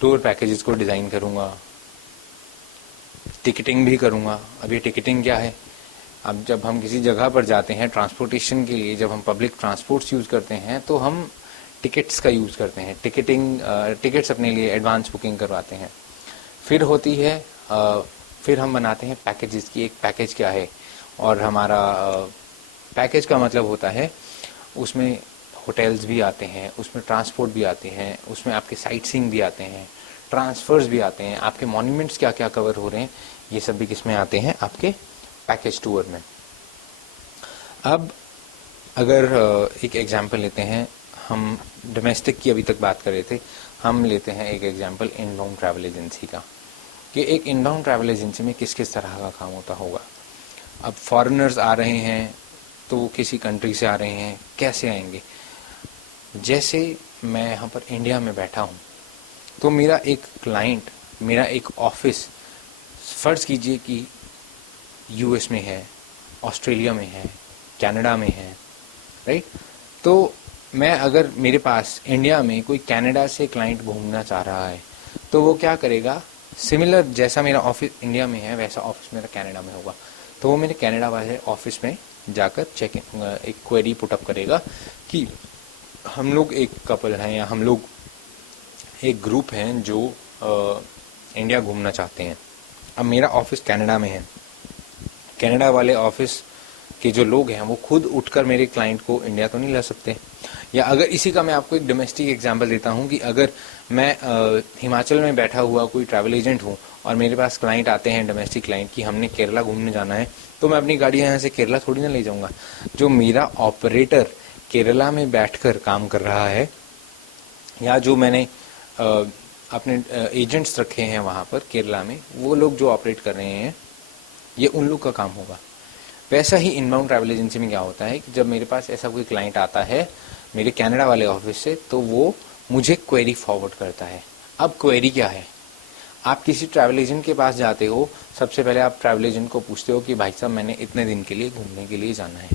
टूर पैकेजेस को डिज़ाइन करूंगा, टिकटिंग भी करूंगा। अब ये टिकटिंग क्या है, अब जब हम किसी जगह पर जाते हैं ट्रांसपोर्टेशन के लिए, जब हम पब्लिक ट्रांसपोर्ट्स यूज़ करते हैं तो हम टिकट्स का यूज़ करते हैं, टिकट्स अपने लिए एडवांस बुकिंग करवाते हैं। फिर होती है फिर हम बनाते हैं पैकेजेस की। एक पैकेज क्या है, और हमारा पैकेज का मतलब होता है उसमें होटल्स भी आते हैं, उसमें ट्रांसपोर्ट भी आते हैं, उसमें आपके साइट सीइंग भी आते हैं, ट्रांसफर्स भी आते हैं, आपके मॉन्यूमेंट्स क्या क्या कवर हो रहे हैं, ये सब भी किसमें आते हैं, आपके पैकेज टूर में। अब अगर एक एग्जांपल लेते हैं, हम डोमेस्टिक की अभी तक बात कर रहे थे, हम लेते हैं एक एग्जांपल इनबाउंड ट्रैवल एजेंसी का, कि एक इनबाउंड ट्रैवल एजेंसी में किस किस तरह का काम होता होगा। अब फॉरेनर्स आ रहे हैं तो वो किसी कंट्री से आ रहे हैं, कैसे आएंगे। जैसे मैं यहाँ पर इंडिया में बैठा हूँ तो मेरा एक क्लाइंट, मेरा एक ऑफिस, फ़र्ज़ कीजिए कि यूएस में है, ऑस्ट्रेलिया में है, कनाडा में है, राइट। तो मैं अगर मेरे पास इंडिया में कोई कनाडा से क्लाइंट घूमना चाह रहा है तो वो क्या करेगा, सिमिलर जैसा मेरा ऑफिस इंडिया में है वैसा ऑफिस मेरा कनाडा में होगा, तो वो मेरे कनाडा वाले ऑफिस में जाकर एक क्वेरी पुटअप करेगा कि हम लोग एक कपल हैं या हम लोग एक ग्रुप हैं जो इंडिया घूमना चाहते हैं। अब मेरा ऑफिस कनाडा में है, कनाडा वाले ऑफिस के जो लोग हैं वो खुद उठकर मेरे क्लाइंट को इंडिया तो नहीं ला सकते। या अगर इसी का मैं आपको एक डोमेस्टिक एग्जांपल देता हूँ कि अगर मैं हिमाचल में बैठा हुआ कोई ट्रैवल एजेंट हूँ और मेरे पास क्लाइंट आते हैं, डोमेस्टिक क्लाइंट, कि हमने केरला घूमने जाना है, तो मैं अपनी गाड़ी यहाँ से केरला थोड़ी ना ले जाऊँगा। जो मेरा ऑपरेटर केरला में बैठकर काम कर रहा है, या जो मैंने अपने एजेंट्स रखे हैं वहाँ पर केरला में, वो लोग जो ऑपरेट कर रहे हैं, ये उन लोग का काम होगा। वैसा ही इनबाउंड ट्रैवल एजेंसी में क्या होता है कि जब मेरे पास ऐसा कोई क्लाइंट आता है मेरे कनाडा वाले ऑफिस से, तो वो मुझे क्वेरी फॉरवर्ड करता है। अब क्वेरी क्या है, आप किसी ट्रैवल एजेंट के पास जाते हो, सबसे पहले आप ट्रैवल एजेंट को पूछते हो कि भाई साहब मैंने इतने दिन के लिए घूमने के लिए जाना है,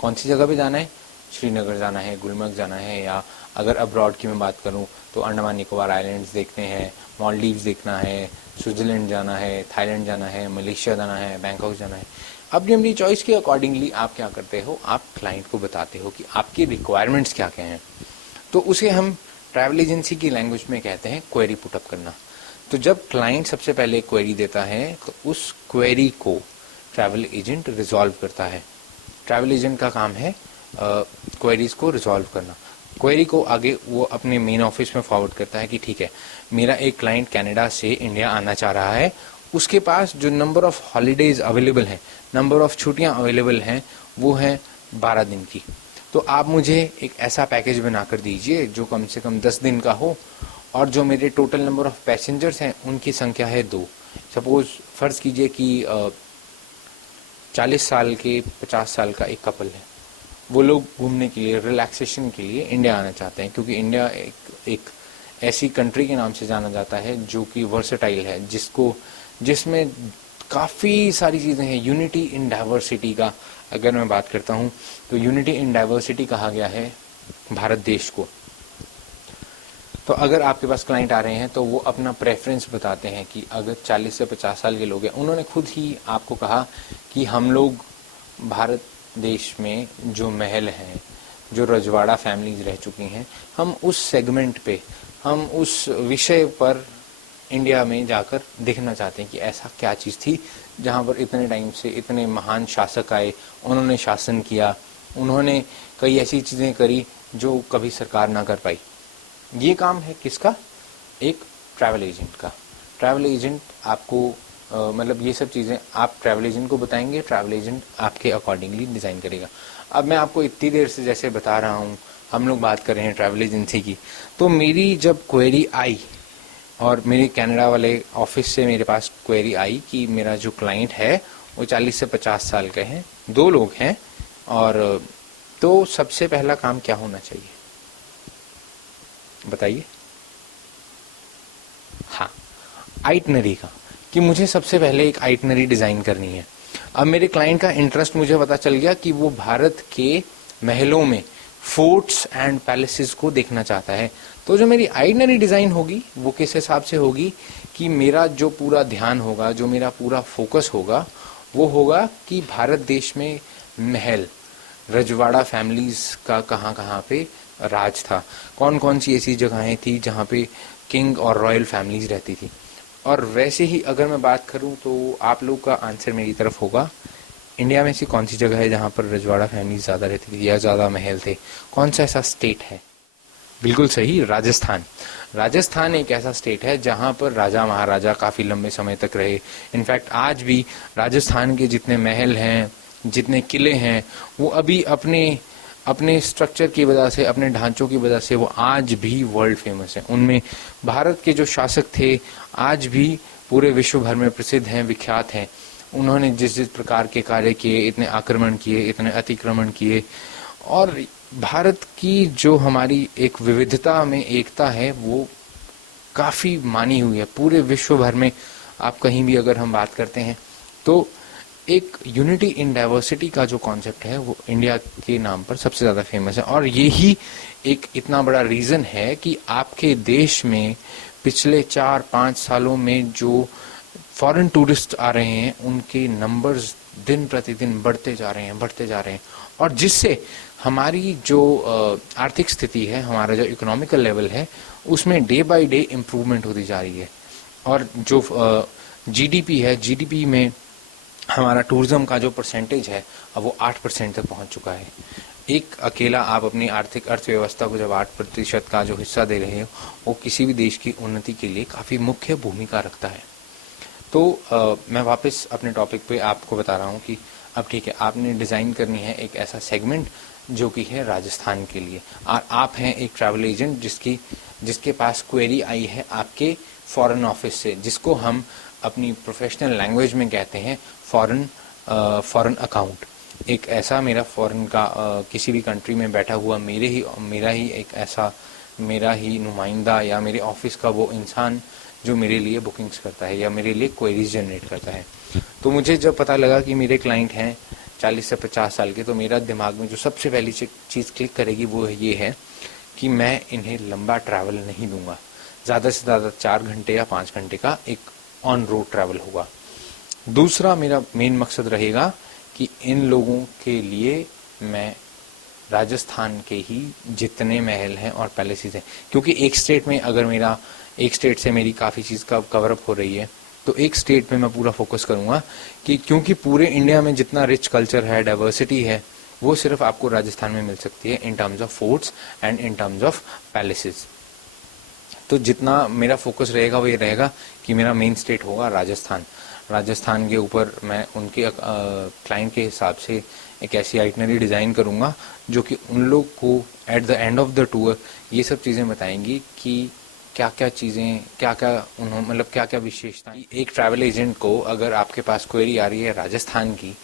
कौन सी जगह पे जाना है, श्रीनगर जाना है, गुलमर्ग जाना है, या अगर अब्रॉड की मैं बात करूं तो अंडमान निकोबार आइलैंड्स देखते हैं, मालदीव्स देखना है, स्विट्जरलैंड जाना है, थाईलैंड जाना है, मलेशिया जाना है, बैंकॉक जाना है। अपनी अपनी चॉइस के अकॉर्डिंगली आप क्या करते हो, आप क्लाइंट को बताते हो कि आपकी रिक्वायरमेंट्स क्या क्या हैं। तो उसे हम ट्रैवल एजेंसी की लैंग्वेज में कहते हैं क्वेरी पुटअप करना। तो जब क्लाइंट सबसे पहले क्वेरी देता है तो उस क्वेरी को ट्रैवल एजेंट रिजॉल्व करता है। ट्रैवल एजेंट का काम है क्वेरीज को रिजॉल्व करना। क्वेरी को आगे वो अपने मेन ऑफिस में फॉरवर्ड करता है कि ठीक है, मेरा एक क्लाइंट कनाडा से इंडिया आना चाह रहा है, उसके पास जो नंबर ऑफ हॉलीडेज अवेलेबल हैं, नंबर ऑफ छुट्टियां अवेलेबल हैं, वो हैं 12 दिन की। तो आप मुझे एक ऐसा पैकेज बना कर दीजिए जो कम से कम 10 दिन का हो, और जो मेरे टोटल नंबर ऑफ पैसेंजर्स हैं उनकी संख्या है 2। सपोज फ़र्ज़ कीजिए कि 40 साल के 50 साल का एक कपल है, वो लोग घूमने के लिए, रिलैक्सेशन के लिए इंडिया आना चाहते हैं, क्योंकि इंडिया एक ऐसी कंट्री के नाम से जाना जाता है जो कि वर्सेटाइल है, जिसमें काफ़ी सारी चीज़ें हैं। यूनिटी इन डाइवर्सिटी का अगर मैं बात करता हूँ तो यूनिटी इन डाइवर्सिटी कहा गया है भारत देश को। तो अगर आपके पास क्लाइंट आ रहे हैं तो वो अपना प्रेफरेंस बताते हैं कि अगर 40 से 50 साल के लोग हैं, उन्होंने खुद ही आपको कहा कि हम लोग भारत देश में जो महल हैं, जो रजवाड़ा फैमिलीज रह चुकी हैं, हम उस सेगमेंट पे, हम उस विषय पर इंडिया में जाकर देखना चाहते हैं कि ऐसा क्या चीज़ थी जहाँ पर इतने टाइम से इतने महान शासक आए, उन्होंने शासन किया, उन्होंने कई ऐसी चीज़ें करी जो कभी सरकार ना कर पाई। ये काम है किसका? एक ट्रैवल एजेंट का। ट्रैवल एजेंट आपको मतलब ये सब चीज़ें आप ट्रैवल एजेंट को बताएंगे, ट्रैवल एजेंट आपके अकॉर्डिंगली डिज़ाइन करेगा। अब मैं आपको इतनी देर से जैसे बता रहा हूँ, हम लोग बात कर रहे हैं ट्रैवल एजेंसी की, तो मेरी जब क्वेरी आई और मेरे कनाडा वाले ऑफिस से मेरे पास क्वेरी आई कि मेरा जो क्लाइंट है वो 40 से 50 साल के हैं, 2 लोग हैं, और तो सबसे पहला काम क्या होना चाहिए बताइए? हाँ, आइटनरी का, कि मुझे सबसे पहले एक आइटनरी डिज़ाइन करनी है। अब मेरे क्लाइंट का इंटरेस्ट मुझे पता चल गया कि वो भारत के महलों में फोर्ट्स एंड पैलेसेस को देखना चाहता है। तो जो मेरी आइटनरी डिज़ाइन होगी वो किस हिसाब से होगी कि मेरा जो पूरा ध्यान होगा, जो मेरा पूरा फोकस होगा, वो होगा कि भारत देश में महल, रजवाड़ा फैमिलीज का कहाँ कहाँ पे राज था, कौन कौन सी ऐसी जगहें थी जहाँ पे किंग और रॉयल फैमिलीज रहती थी। और वैसे ही अगर मैं बात करूँ तो आप लोग का आंसर मेरी तरफ होगा, इंडिया में ऐसी कौन सी जगह है जहाँ पर रजवाड़ा फैमिली ज़्यादा रहती थी या ज़्यादा महल थे? कौन सा ऐसा स्टेट है? बिल्कुल सही, राजस्थान। राजस्थान एक ऐसा स्टेट है जहाँ पर राजा महाराजा काफ़ी लंबे समय तक रहे। इनफैक्ट आज भी राजस्थान के जितने महल हैं, जितने किले हैं, वो अभी अपने अपने स्ट्रक्चर की वजह से, अपने ढांचों की वजह से वो आज भी वर्ल्ड फेमस हैं। उनमें भारत के जो शासक थे आज भी पूरे विश्व भर में प्रसिद्ध हैं, विख्यात हैं। उन्होंने जिस जिस प्रकार के कार्य किए, इतने आक्रमण किए, इतने अतिक्रमण किए, और भारत की जो हमारी एक विविधता में एकता है वो काफ़ी मानी हुई है पूरे विश्व भर में। आप कहीं भी अगर हम बात करते हैं तो एक यूनिटी इन डाइवर्सिटी का जो कॉन्सेप्ट है वो इंडिया के नाम पर सबसे ज़्यादा फेमस है। और यही एक इतना बड़ा रीज़न है कि आपके देश में पिछले 4-5 सालों में जो फॉरेन टूरिस्ट आ रहे हैं उनके नंबर्स दिन प्रतिदिन बढ़ते जा रहे हैं, और जिससे हमारी जो आर्थिक स्थिति है, हमारा जो इकोनॉमिकल लेवल है, उसमें डे बाय डे इम्प्रूवमेंट होती जा रही है। और जो जीडीपी है, जीडीपी में हमारा टूरिज्म का जो परसेंटेज है अब वो 8% तक पहुंच चुका है। एक अकेला आप अपनी आर्थिक अर्थव्यवस्था को जब 8% का जो हिस्सा दे रहे हो, वो किसी भी देश की उन्नति के लिए काफ़ी मुख्य भूमिका रखता है। तो मैं वापस अपने टॉपिक पे आपको बता रहा हूँ कि अब ठीक है, आपने डिज़ाइन करनी है एक ऐसा सेगमेंट जो कि है राजस्थान के लिए। और आप हैं एक ट्रैवल एजेंट जिसके पास क्वेरी आई है आपके फॉरेन ऑफिस से, जिसको हम अपनी प्रोफेशनल लैंग्वेज में कहते हैं फॉरेन अकाउंट। एक ऐसा मेरा फॉरेन का किसी भी कंट्री में बैठा हुआ मेरा ही नुमाइंदा या मेरे ऑफिस का वो इंसान जो मेरे लिए बुकिंग्स करता है या मेरे लिए क्वेरीज जनरेट करता है। तो मुझे जब पता लगा कि मेरे क्लाइंट हैं 40 से 50 साल के, तो मेरा दिमाग में जो सबसे पहली चीज़ क्लिक करेगी वो ये है कि मैं इन्हें लंबा ट्रैवल नहीं दूंगा। ज़्यादा से ज़्यादा 4 घंटे या 5 घंटे का एक ऑन रोड ट्रैवल होगा। दूसरा मेरा मेन मकसद रहेगा कि इन लोगों के लिए मैं राजस्थान के ही जितने महल हैं और पैलेसेस हैं, क्योंकि एक स्टेट से मेरी काफ़ी चीज़ का कवरअप हो रही है, तो एक स्टेट पे मैं पूरा फोकस करूँगा कि क्योंकि पूरे इंडिया में जितना रिच कल्चर है, डाइवर्सिटी है, वो सिर्फ आपको राजस्थान में मिल सकती है in terms of forts and in terms of palaces. तो जितना मेरा फोकस रहेगा वो ये रहेगा कि मेरा मेन स्टेट होगा राजस्थान के ऊपर मैं उनके क्लाइंट के हिसाब से एक ऐसी आइटनरी डिज़ाइन करूँगा जो कि उन लोग को at the end of the tour ये सब चीज़ें बताएंगी कि क्या क्या चीज़ें, क्या क्या उन्होंने, मतलब क्या क्या विशेषताएं। एक ट्रैवल एजेंट को अगर आपके पास क्वेरी आ रही है राजस्थान की,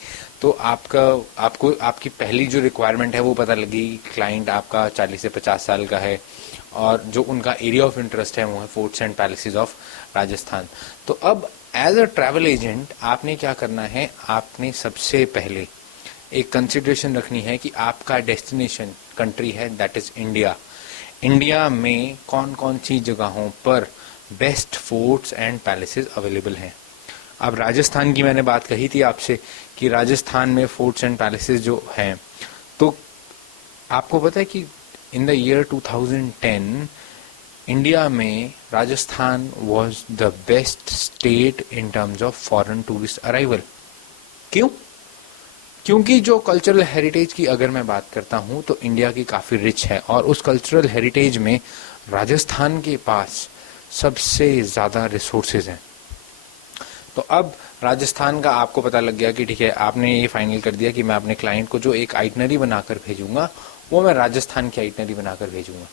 तो आपको आपकी पहली जो रिक्वायरमेंट है वो पता लगेगी। क्लाइंट आपका 40 से 50 साल का है और जो उनका एरिया ऑफ इंटरेस्ट है वो है forts and palaces of Rajasthan. तो अब एज अ ट्रैवल एजेंट आपने क्या करना है, आपने सबसे पहले एक कंसिडरेशन रखनी है कि आपका डेस्टिनेशन कंट्री है दैट इज इंडिया। इंडिया में कौन कौन सी जगहों पर best forts and palaces available हैं। अब राजस्थान की मैंने बात कही थी आपसे कि राजस्थान में फोर्ट्स एंड पैलेसेस जो हैं, तो आपको पता है कि इन द ईयर 2010 इंडिया में Rajasthan was the best state in terms of foreign tourist arrival. क्यों? क्योंकि जो कल्चरल हेरिटेज की अगर मैं बात करता हूं तो इंडिया की काफ़ी रिच है और उस कल्चरल हेरिटेज में राजस्थान के पास सबसे ज़्यादा रिसोर्सेज हैं। तो अब राजस्थान का आपको पता लग गया कि ठीक है, आपने ये फाइनल कर दिया कि मैं अपने क्लाइंट को जो एक आइटनरी बनाकर भेजूंगा वो मैं राजस्थान की आइटनरी बनाकर भेजूंगा।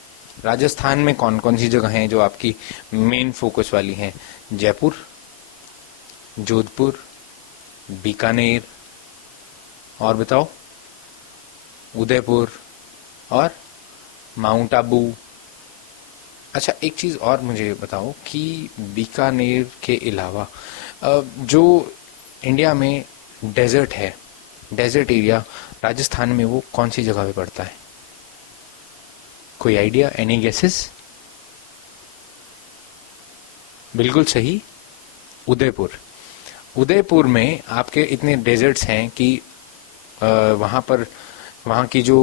राजस्थान में कौन कौन सी जगह हैं जो आपकी मेन फोकस वाली हैं? जयपुर, जोधपुर, बीकानेर, और बताओ, उदयपुर और माउंट आबू। अच्छा, एक चीज़ और मुझे बताओ कि बीकानेर के अलावा जो इंडिया में डेजर्ट है, डेजर्ट एरिया राजस्थान में वो कौन सी जगह पे पड़ता है? कोई आइडिया? Any guesses? बिल्कुल सही, उदयपुर। उदयपुर में आपके इतने डेजर्ट्स हैं कि वहाँ की जो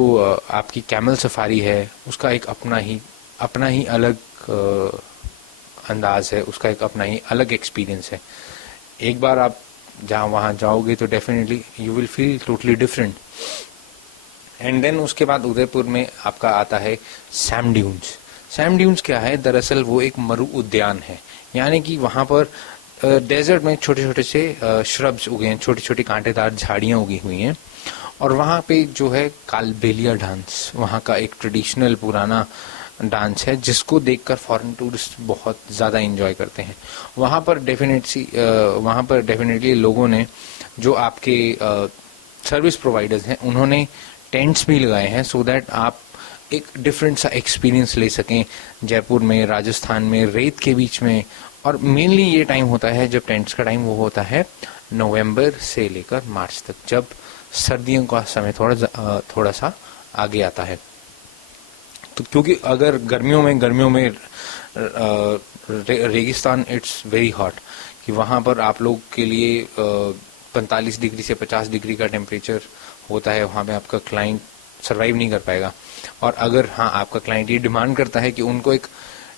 आपकी कैमल सफारी है उसका एक अपना ही अलग अंदाज है, उसका एक अपना ही अलग एक्सपीरियंस है। एक बार आप जहाँ वहाँ जाओगे तो definitely you will feel totally different. And then उसके बाद उदयपुर में आपका आता है सैम ड्यून्स। सैम ड्यून्स क्या है? दरअसल वो एक मरु उद्यान है, यानी कि वहाँ पर डेजर्ट में छोटे छोटे से श्रब्स उगे हैं, छोटी छोटी कांटेदार झाड़ियाँ उगी हुई हैं और वहाँ पे जो है कालबेलिया डांस, वहाँ का एक ट्रेडिशनल पुराना डांस है जिसको देखकर फॉरेन टूरिस्ट बहुत ज़्यादा एंजॉय करते हैं। वहाँ पर डेफिनेटली लोगों ने, जो आपके सर्विस प्रोवाइडर्स हैं, उन्होंने टेंट्स भी लगाए हैं सो दैट आप एक डिफरेंट सा एक्सपीरियंस ले सकें जयपुर में, राजस्थान में, रेत के बीच में। और मेनली ये टाइम होता है, जब टेंट्स का टाइम वो होता है नवंबर से लेकर मार्च तक, जब सर्दियों का समय थोड़ा सा आगे आता है। तो क्योंकि अगर गर्मियों में रेगिस्तान इट्स वेरी हॉट, कि वहाँ पर आप लोग के लिए 45 डिग्री से 50 डिग्री का टेम्परेचर होता है, वहाँ पे आपका क्लाइंट सरवाइव नहीं कर पाएगा। और अगर हाँ, आपका क्लाइंट ये डिमांड करता है कि उनको एक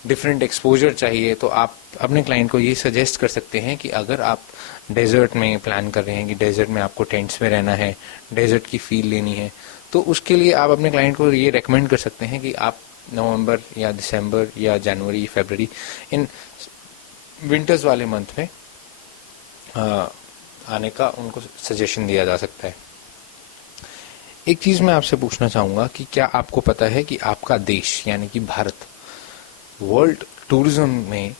डिफरेंट एक्सपोजर चाहिए, तो आप अपने क्लाइंट को ये सजेस्ट कर सकते हैं कि अगर आप डेजर्ट में प्लान कर रहे हैं कि डेजर्ट में आपको टेंट्स में रहना है, डेजर्ट की फील लेनी है, तो उसके लिए आप अपने क्लाइंट को ये रेकमेंड कर सकते हैं कि आप नवंबर या दिसंबर या जनवरी, फरवरी, इन विंटर्स वाले मंथ में आने का उनको सजेशन दिया जा सकता है। एक चीज़ मैं आपसे पूछना चाहूँगा कि क्या आपको पता है कि आपका देश यानी कि भारत वर्ल्ड टूरिज्म में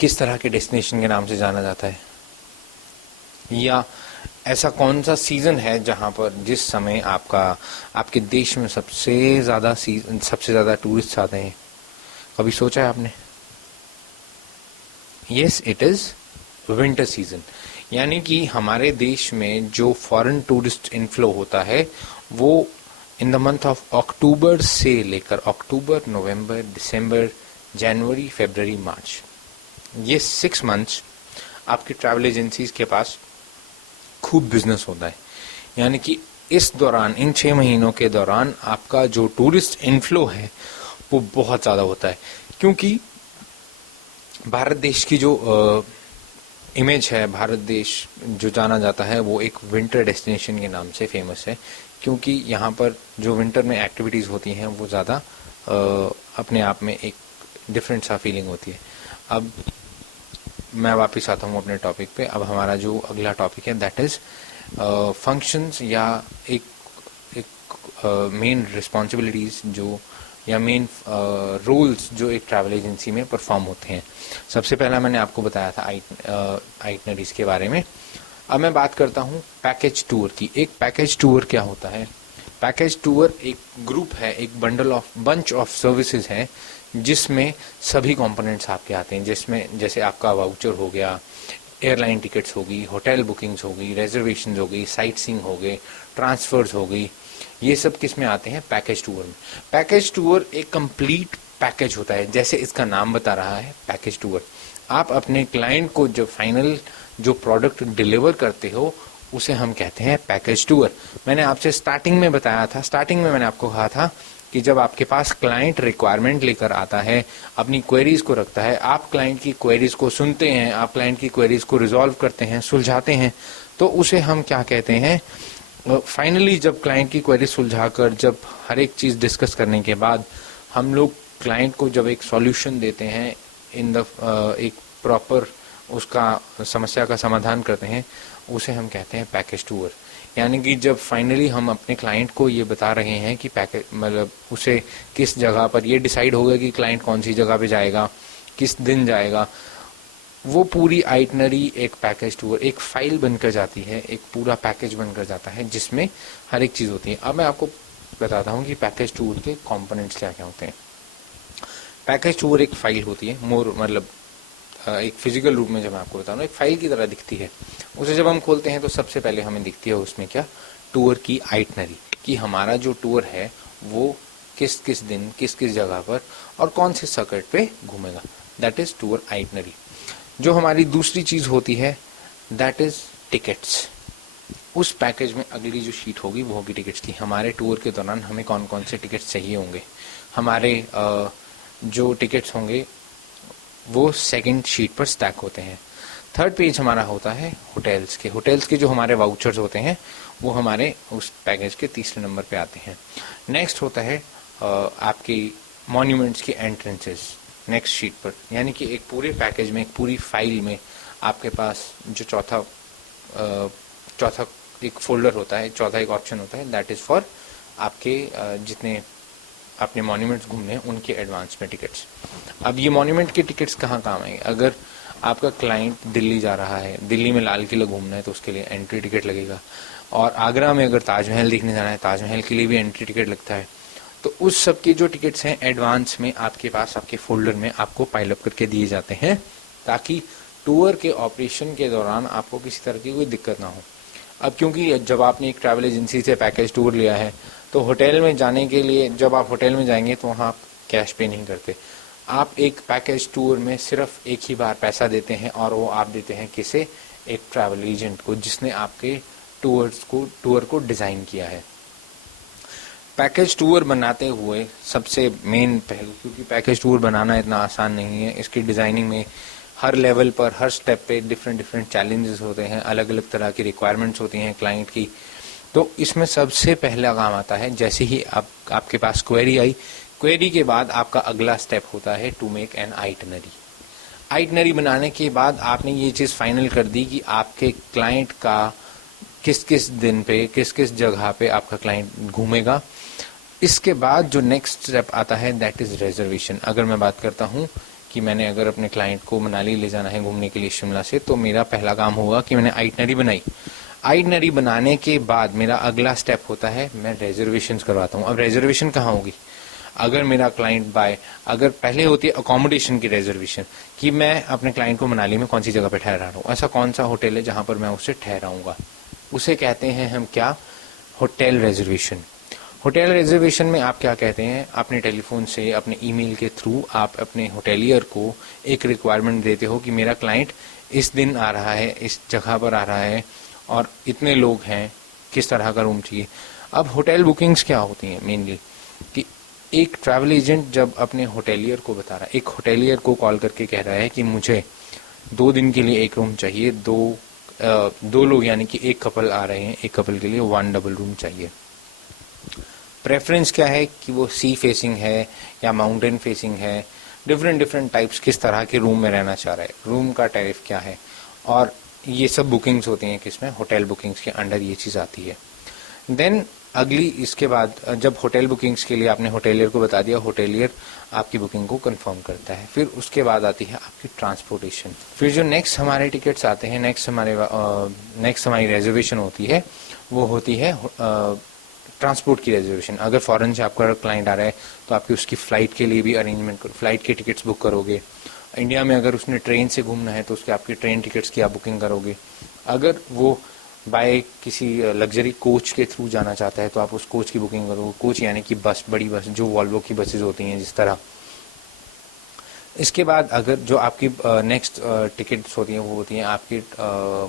किस तरह के डेस्टिनेशन के नाम से जाना जाता है? या ऐसा कौन सा सीजन है जहां पर, जिस समय आपके देश में सबसे ज़्यादा टूरिस्ट आते हैं? कभी सोचा है आपने? Yes, it is winter season. यानी कि हमारे देश में जो फॉरेन टूरिस्ट इनफ्लो होता है वो in the month of October से लेकर अक्टूबर, नवंबर, दिसंबर, जनवरी, फरवरी, मार्च, ये 6 मंथ्स आपकी ट्रैवल एजेंसीज के पास खूब बिजनेस होता है। यानी कि इस दौरान, इन 6 महीनों के दौरान आपका जो टूरिस्ट इनफ्लो है वो बहुत ज़्यादा होता है, क्योंकि भारत देश की जो इमेज है, भारत देश जो जाना जाता है वो एक विंटर डेस्टिनेशन के नाम से फेमस है, क्योंकि यहाँ पर जो विंटर में एक्टिविटीज़ होती हैं वो ज़्यादा अपने आप में एक डिफरेंट सा फीलिंग होती है। अब मैं वापस आता हूँ अपने टॉपिक पे। अब हमारा जो अगला टॉपिक है दैट इज़ फंक्शंस या एक मेन रिस्पॉन्सिबिलिटीज़ जो या मेन रोल्स जो एक ट्रैवल एजेंसी में परफॉर्म होते हैं। सबसे पहला मैंने आपको बताया था आइटनरीज के बारे में। अब मैं बात करता हूँ पैकेज टूर की। एक पैकेज टूर क्या होता है? पैकेज टूर एक ग्रुप है, एक बंच ऑफ सर्विसेज है जिसमें सभी कंपोनेंट्स आपके आते हैं, जिसमें जैसे आपका वाउचर हो गया, एयरलाइन टिकट्स होगी, होटल बुकिंग्स होगी, रिजर्वेशन हो गई, साइट सीइंग हो गई, ट्रांसफर्स हो गई, ये सब किस में आते हैं? पैकेज टूर में। पैकेज टूर एक कंप्लीट पैकेज होता है, जैसे इसका नाम बता रहा है पैकेज टूर। आप अपने क्लाइंट को जो फाइनल जो प्रोडक्ट डिलीवर करते हो उसे हम कहते हैं पैकेज टूर। मैंने आपसे स्टार्टिंग में बताया था, स्टार्टिंग में मैंने आपको कहा था कि जब आपके पास क्लाइंट रिक्वायरमेंट लेकर आता है, अपनी क्वेरीज को रखता है, आप क्लाइंट की क्वेरीज को सुनते हैं, आप क्लाइंट की क्वेरीज को रिजॉल्व करते हैं, सुलझाते हैं, तो उसे हम क्या कहते हैं? फाइनली जब क्लाइंट की क्वेरी सुलझाकर, जब हर एक चीज़ डिस्कस करने के बाद हम लोग क्लाइंट को जब एक सॉल्यूशन देते हैं एक प्रॉपर उसका समस्या का समाधान करते हैं, उसे हम कहते हैं पैकेज टूर। यानी कि जब फाइनली हम अपने क्लाइंट को ये बता रहे हैं कि पैकेज मतलब उसे किस जगह पर ये डिसाइड होगा कि क्लाइंट कौन सी जगह पे जाएगा, किस दिन जाएगा, वो पूरी आइटनरी एक पैकेज टूर एक फाइल बनकर जाती है, एक पूरा पैकेज बनकर जाता है जिसमें हर एक चीज़ होती है। अब मैं आपको बताता हूँ कि पैकेज टूर के कंपोनेंट्स क्या क्या होते हैं। पैकेज टूर एक फाइल होती है, मतलब एक फिजिकल रूप में जब मैं आपको बता रहा हूँ, एक फाइल की तरह दिखती है। उसे जब हम खोलते हैं तो सबसे पहले हमें दिखती है उसमें क्या? टूर की आइटनरी, कि हमारा जो टूर है वो किस किस दिन, किस किस जगह पर और कौन से सर्किट पे घूमेगा, दैट इज टूर आइटनरी। जो हमारी दूसरी चीज़ होती है दैट इज टिकट्स। उस पैकेज में अगली जो शीट होगी वो होगी टिकट्स की। हमारे टूर के दौरान हमें कौन कौन से टिकट्स चाहिए होंगे, हमारे जो टिकट्स होंगे वो सेकंड शीट पर स्टैक होते हैं। थर्ड पेज हमारा होता है होटल्स के जो हमारे वाउचर्स होते हैं वो हमारे उस पैकेज के तीसरे नंबर पे आते हैं। नेक्स्ट होता है आपकी मॉन्यूमेंट्स की एंट्रेंसेस नेक्स्ट शीट पर। यानी कि एक पूरे पैकेज में, एक पूरी फाइल में आपके पास जो चौथा एक फोल्डर होता है, चौथा एक ऑप्शन होता है दैट इज फॉर आपके जितने अपने मॉन्यूमेंट्स घूमने हैं उनके एडवांस में टिकट्स। अब ये मॉन्यूमेंट के टिकट्स कहाँ काम आएंगे? अगर आपका क्लाइंट दिल्ली जा रहा है, दिल्ली में लाल किला घूमना है तो उसके लिए एंट्री टिकट लगेगा, और आगरा में अगर ताजमहल देखने जाना है, ताजमहल के लिए भी एंट्री टिकट लगता है। तो उस सब के जो टिकट्स हैं एडवांस में आपके पास आपके फोल्डर में आपको पाइल अप करके दिए जाते हैं, ताकि टूर के ऑपरेशन के दौरान आपको किसी तरह की कोई दिक्कत ना हो। अब क्योंकि जब आपने एक ट्रैवल एजेंसी से पैकेज टूर लिया है तो होटल में जाने के लिए जब आप होटल में जाएंगे तो वहाँ आप कैश पे नहीं करते, आप एक पैकेज टूर में सिर्फ एक ही बार पैसा देते हैं, और वो आप देते हैं किसे? एक ट्रैवल एजेंट को जिसने आपके टूर को डिज़ाइन किया है। पैकेज टूर बनाते हुए सबसे मेन पहलू, क्योंकि पैकेज टूर बनाना इतना आसान नहीं है, इसकी डिज़ाइनिंग में हर लेवल पर हर स्टेप पे डिफरेंट चैलेंजेस होते हैं, अलग अलग तरह की रिक्वायरमेंट्स होती हैं क्लाइंट की। तो इसमें सबसे पहला काम आता है, जैसे ही आपके पास क्वेरी आई, क्वेरी के बाद आपका अगला स्टेप होता है to make an itinerary. Itinerary बनाने के बाद आपने ये चीज़ फाइनल कर दी कि आपके क्लाइंट का किस किस दिन पे, किस किस जगह पे आपका क्लाइंट घूमेगा। इसके बाद जो नेक्स्ट स्टेप आता है दैट इज़ रिजर्वेशन। अगर मैं बात करता हूँ कि मैंने अगर अपने क्लाइंट को मनाली ले जाना है घूमने के लिए शिमला से, तो मेरा पहला काम होगा कि मैंने आइटनरी बनाई। आइटनरी बनाने के बाद मेरा अगला स्टेप होता है मैं रिजर्वेशन करवाता हूँ। अब रिजर्वेशन कहाँ होगी? अगर मेरा क्लाइंट अगर पहले होती है अकोमोडेशन की रिजर्वेशन, कि मैं अपने क्लाइंट को मनाली में कौन सी जगह पे ठहरा रहा हूँ, ऐसा कौन सा होटल है जहाँ पर मैं उससे ठहराऊंगा, उसे कहते हैं हम क्या? Hotel reservation. होटल रिजर्वेशन में आप क्या कहते हैं? अपने टेलीफोन से, अपने ईमेल के थ्रू आप अपने होटेलियर को एक रिक्वायरमेंट देते हो कि मेरा क्लाइंट इस दिन आ रहा है, इस जगह पर आ रहा है और इतने लोग हैं, किस तरह का रूम चाहिए। अब होटल बुकिंग्स क्या होती हैं मेनली, कि एक ट्रैवल एजेंट जब अपने होटेलियर को बता रहा है, एक होटेलियर को कॉल करके कह रहा है कि मुझे 2 दिन के लिए एक रूम चाहिए, दो लोग यानी कि एक कपल आ रहे हैं, एक कपल के लिए 1 डबल रूम चाहिए। प्रेफरेंस क्या है कि वो सी फेसिंग है या माउंटेन फेसिंग है, डिफरेंट टाइप्स किस तरह के रूम में रहना चाह रहा है, रूम का टैरिफ क्या है, और ये सब बुकिंग्स होती हैं किसमें, होटल बुकिंग्स के अंडर ये चीज़ आती है। देन अगली इसके बाद जब होटल बुकिंग्स के लिए आपने होटेलियर को बता दिया, होटेलियर आपकी बुकिंग को कंफर्म करता है। फिर उसके बाद आती है आपकी ट्रांसपोर्टेशन। फिर जो नेक्स्ट हमारे टिकट्स आते हैं, नेक्स्ट हमारी रिजर्वेशन होती है, वो होती है ट्रांसपोर्ट की रिजर्वेशन। अगर फॉरेन से आपका क्लाइंट आ रहा है तो आपकी उसकी फ़्लाइट के लिए भी अरेंजमेंट, फ्लाइट के टिकट्स बुक करोगे। इंडिया में अगर उसने ट्रेन से घूमना है तो उसके आपकी ट्रेन टिकट्स की आप बुकिंग करोगे। अगर वो बाय किसी लग्जरी कोच के थ्रू जाना चाहता है तो आप उस कोच की बुकिंग करोगे। कोच यानी कि बस, बड़ी बस, जो वॉल्वो की बसेज होती हैं जिस तरह। इसके बाद अगर जो आपकी नेक्स्ट टिकट्स होती हैं वो होती हैं आपकी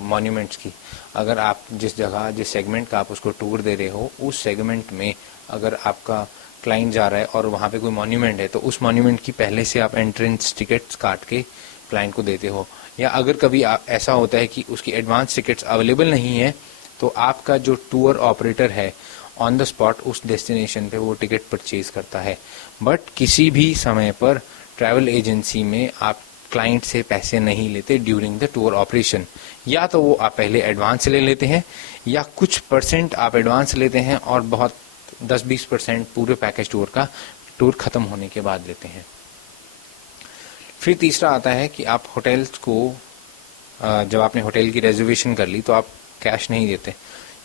मॉन्यूमेंट्स की। अगर आप जिस जगह, जिस सेगमेंट का आप उसको टूर दे रहे हो, उस सेगमेंट में अगर आपका क्लाइंट जा रहा है और वहाँ पे कोई मॉन्यूमेंट है तो उस मॉन्यूमेंट की पहले से आप एंट्रेंस टिकट्स काट के क्लाइंट को देते हो। या अगर कभी ऐसा होता है कि उसकी एडवांस टिकट्स अवेलेबल नहीं है तो आपका जो टूर ऑपरेटर है ऑन द स्पॉट उस डेस्टिनेशन पे वो टिकट परचेज करता है। बट किसी भी समय पर ट्रैवल एजेंसी में आप क्लाइंट से पैसे नहीं लेते ड्यूरिंग द टूर ऑपरेशन। या तो वो आप पहले एडवांस ले लेते हैं या कुछ परसेंट आप एडवांस लेते हैं और बहुत 10-20% पूरे पैकेज टूर खत्म होने के बाद लेते हैं। फिर तीसरा आता है कि आप होटल्स को, जब आपने होटल की रिजर्वेशन कर ली तो आप कैश नहीं देते।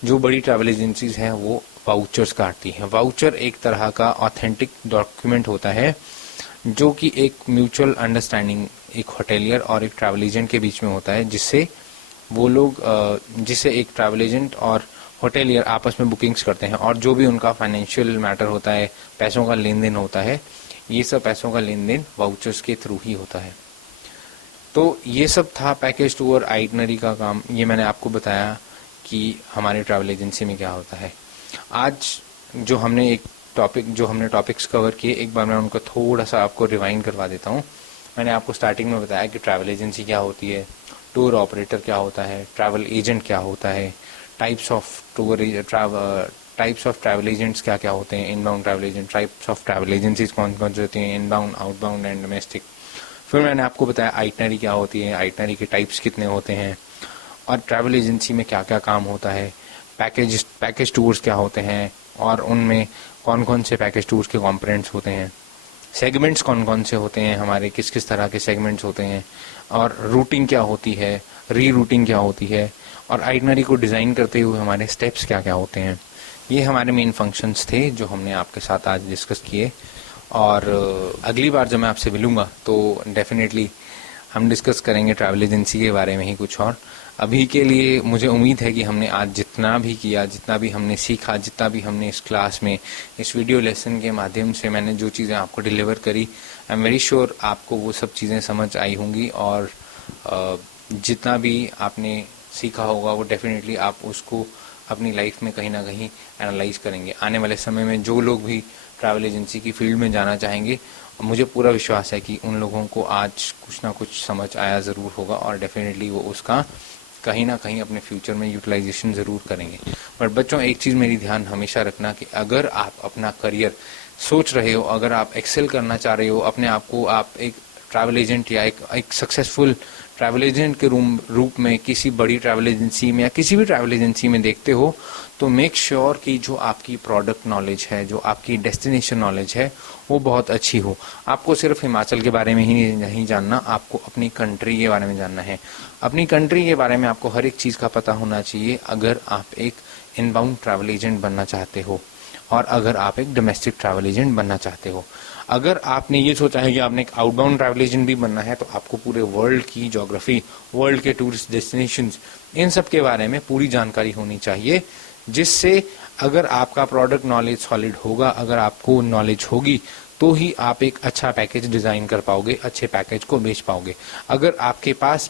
जो बड़ी ट्रैवल एजेंसीज हैं वो वाउचर्स काटती हैं। वाउचर एक तरह का ऑथेंटिक डॉक्यूमेंट होता है जो कि एक म्यूचुअल अंडरस्टैंडिंग एक होटेलियर और एक ट्रैवल एजेंट के बीच में होता है, जिससे वो लोग जिससे एक ट्रैवल एजेंट और होटेलियर आपस में बुकिंग्स करते हैं और जो भी उनका फाइनेंशियल मैटर होता है, पैसों का लेन देन होता है, ये सब पैसों का लेन देन वाउचर्स के थ्रू ही होता है। तो ये सब था पैकेज टूर आइटनरी का काम। ये मैंने आपको बताया कि हमारी ट्रैवल एजेंसी में क्या होता है। आज जो हमने टॉपिक्स कवर किए, एक बार मैं उनको थोड़ा सा आपको रिवाइंड करवा देता हूँ। मैंने आपको स्टार्टिंग में बताया कि ट्रैवल एजेंसी क्या होती है, टूर ऑपरेटर क्या होता है, ट्रैवल एजेंट क्या होता है, टाइप्स ऑफ ट्रैवल एजेंट्स क्या क्या होते हैं, inbound travel agent, types of travel agencies कौन कौन से होती हैं, इनबाउंड, आउटबाउंड एंड डोमेस्टिक। फिर मैंने आपको बताया आइटनरी क्या होती है, आइटनरी के टाइप्स कितने होते हैं और ट्रैवल एजेंसी में क्या क्या काम होता है, पैकेज टूर्स क्या होते हैं और उनमें कौन कौन से पैकेज टूर्स के कॉम्पोनेंट्स होते हैं, सेगमेंट्स कौन कौन से होते हैं, हमारे किस किस तरह के सेगमेंट्स होते हैं, और रूटिंग क्या होती है, री रूटिंग क्या होती है, और आइटनरी को डिज़ाइन करते हुए हमारे स्टेप्स क्या क्या होते हैं। ये हमारे मेन फंक्शंस थे जो हमने आपके साथ आज डिस्कस किए। और अगली बार जब मैं आपसे मिलूँगा तो डेफिनेटली हम डिस्कस करेंगे ट्रैवल एजेंसी के बारे में ही कुछ और। अभी के लिए मुझे उम्मीद है कि हमने आज जितना भी किया, जितना भी हमने सीखा, जितना भी हमने इस क्लास में, इस वीडियो लेसन के माध्यम से मैंने जो चीज़ें आपको डिलीवर करी, आई एम वेरी श्योर आपको वो सब चीज़ें समझ आई होंगी। और जितना भी आपने सीखा होगा वो डेफिनेटली आप उसको अपनी लाइफ में कहीं ना कहीं एनालाइज करेंगे। आने वाले समय में जो लोग भी ट्रैवल एजेंसी की फील्ड में जाना चाहेंगे, मुझे पूरा विश्वास है कि उन लोगों को आज कुछ ना कुछ समझ आया ज़रूर होगा और डेफिनेटली वो उसका कहीं ना कहीं अपने फ्यूचर में यूटिलाइजेशन ज़रूर करेंगे। पर बच्चों, एक चीज़ मेरी ध्यान हमेशा रखना कि अगर आप अपना करियर सोच रहे हो, अगर आप एक्सेल करना चाह रहे हो, अपने आप को आप एक ट्रैवल एजेंट या एक सक्सेसफुल ट्रैवल एजेंट के रूप में किसी बड़ी ट्रैवल एजेंसी में या किसी भी ट्रैवल एजेंसी में देखते हो, तो मेक श्योर कि जो आपकी प्रोडक्ट नॉलेज है, जो आपकी डेस्टिनेशन नॉलेज है, वो बहुत अच्छी हो। आपको सिर्फ हिमाचल के बारे में ही नहीं जानना, आपको अपनी कंट्री के बारे में जानना है। अपनी कंट्री के बारे में आपको हर एक चीज़ का पता होना चाहिए अगर आप एक इनबाउंड ट्रैवल एजेंट बनना चाहते हो और अगर आप एक डोमेस्टिक ट्रैवल एजेंट बनना चाहते हो। अगर आपने ये सोचा है कि आपने एक आउटबाउंड ट्रैवल एजेंट भी बनना है, तो आपको पूरे वर्ल्ड की ज्योग्राफी, वर्ल्ड के टूरिस्ट डेस्टिनेशंस, इन सब के बारे में पूरी जानकारी होनी चाहिए, जिससे अगर आपका प्रोडक्ट नॉलेज सॉलिड होगा, अगर आपको नॉलेज होगी, तो ही आप एक अच्छा पैकेज डिज़ाइन कर पाओगे, अच्छे पैकेज को बेच पाओगे। अगर आपके पास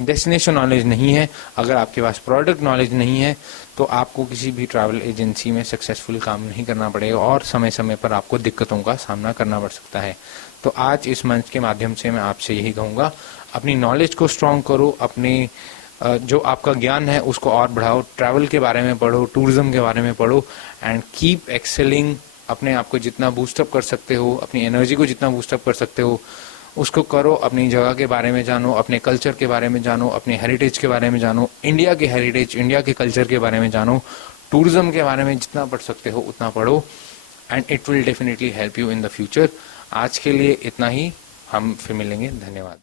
डेस्टिनेशन नॉलेज नहीं है, अगर आपके पास प्रोडक्ट नॉलेज नहीं है, तो आपको किसी भी ट्रैवल एजेंसी में सक्सेसफुल काम नहीं करना पड़ेगा और समय समय पर आपको दिक्कतों का सामना करना पड़ सकता है। तो आज इस मंच के माध्यम से मैं आपसे यही कहूँगा, अपनी नॉलेज को स्ट्रॉन्ग करो, अपने जो आपका ज्ञान है उसको और बढ़ाओ, ट्रैवल के बारे में पढ़ो, टूरिज्म के बारे में पढ़ो एंड कीप एक्सेलिंग। अपने आप को जितना बूस्टअप कर सकते हो, अपनी एनर्जी को जितना बूस्टअप कर सकते हो, उसको करो, अपनी जगह के बारे में जानो, अपने कल्चर के बारे में जानो, अपने हेरिटेज के बारे में जानो, इंडिया के हेरिटेज, इंडिया के कल्चर के बारे में जानो, टूरिज्म के बारे में जितना पढ़ सकते हो उतना पढ़ो, and it will definitely help you in the future. आज के लिए इतना ही, हम फिर मिलेंगे, धन्यवाद।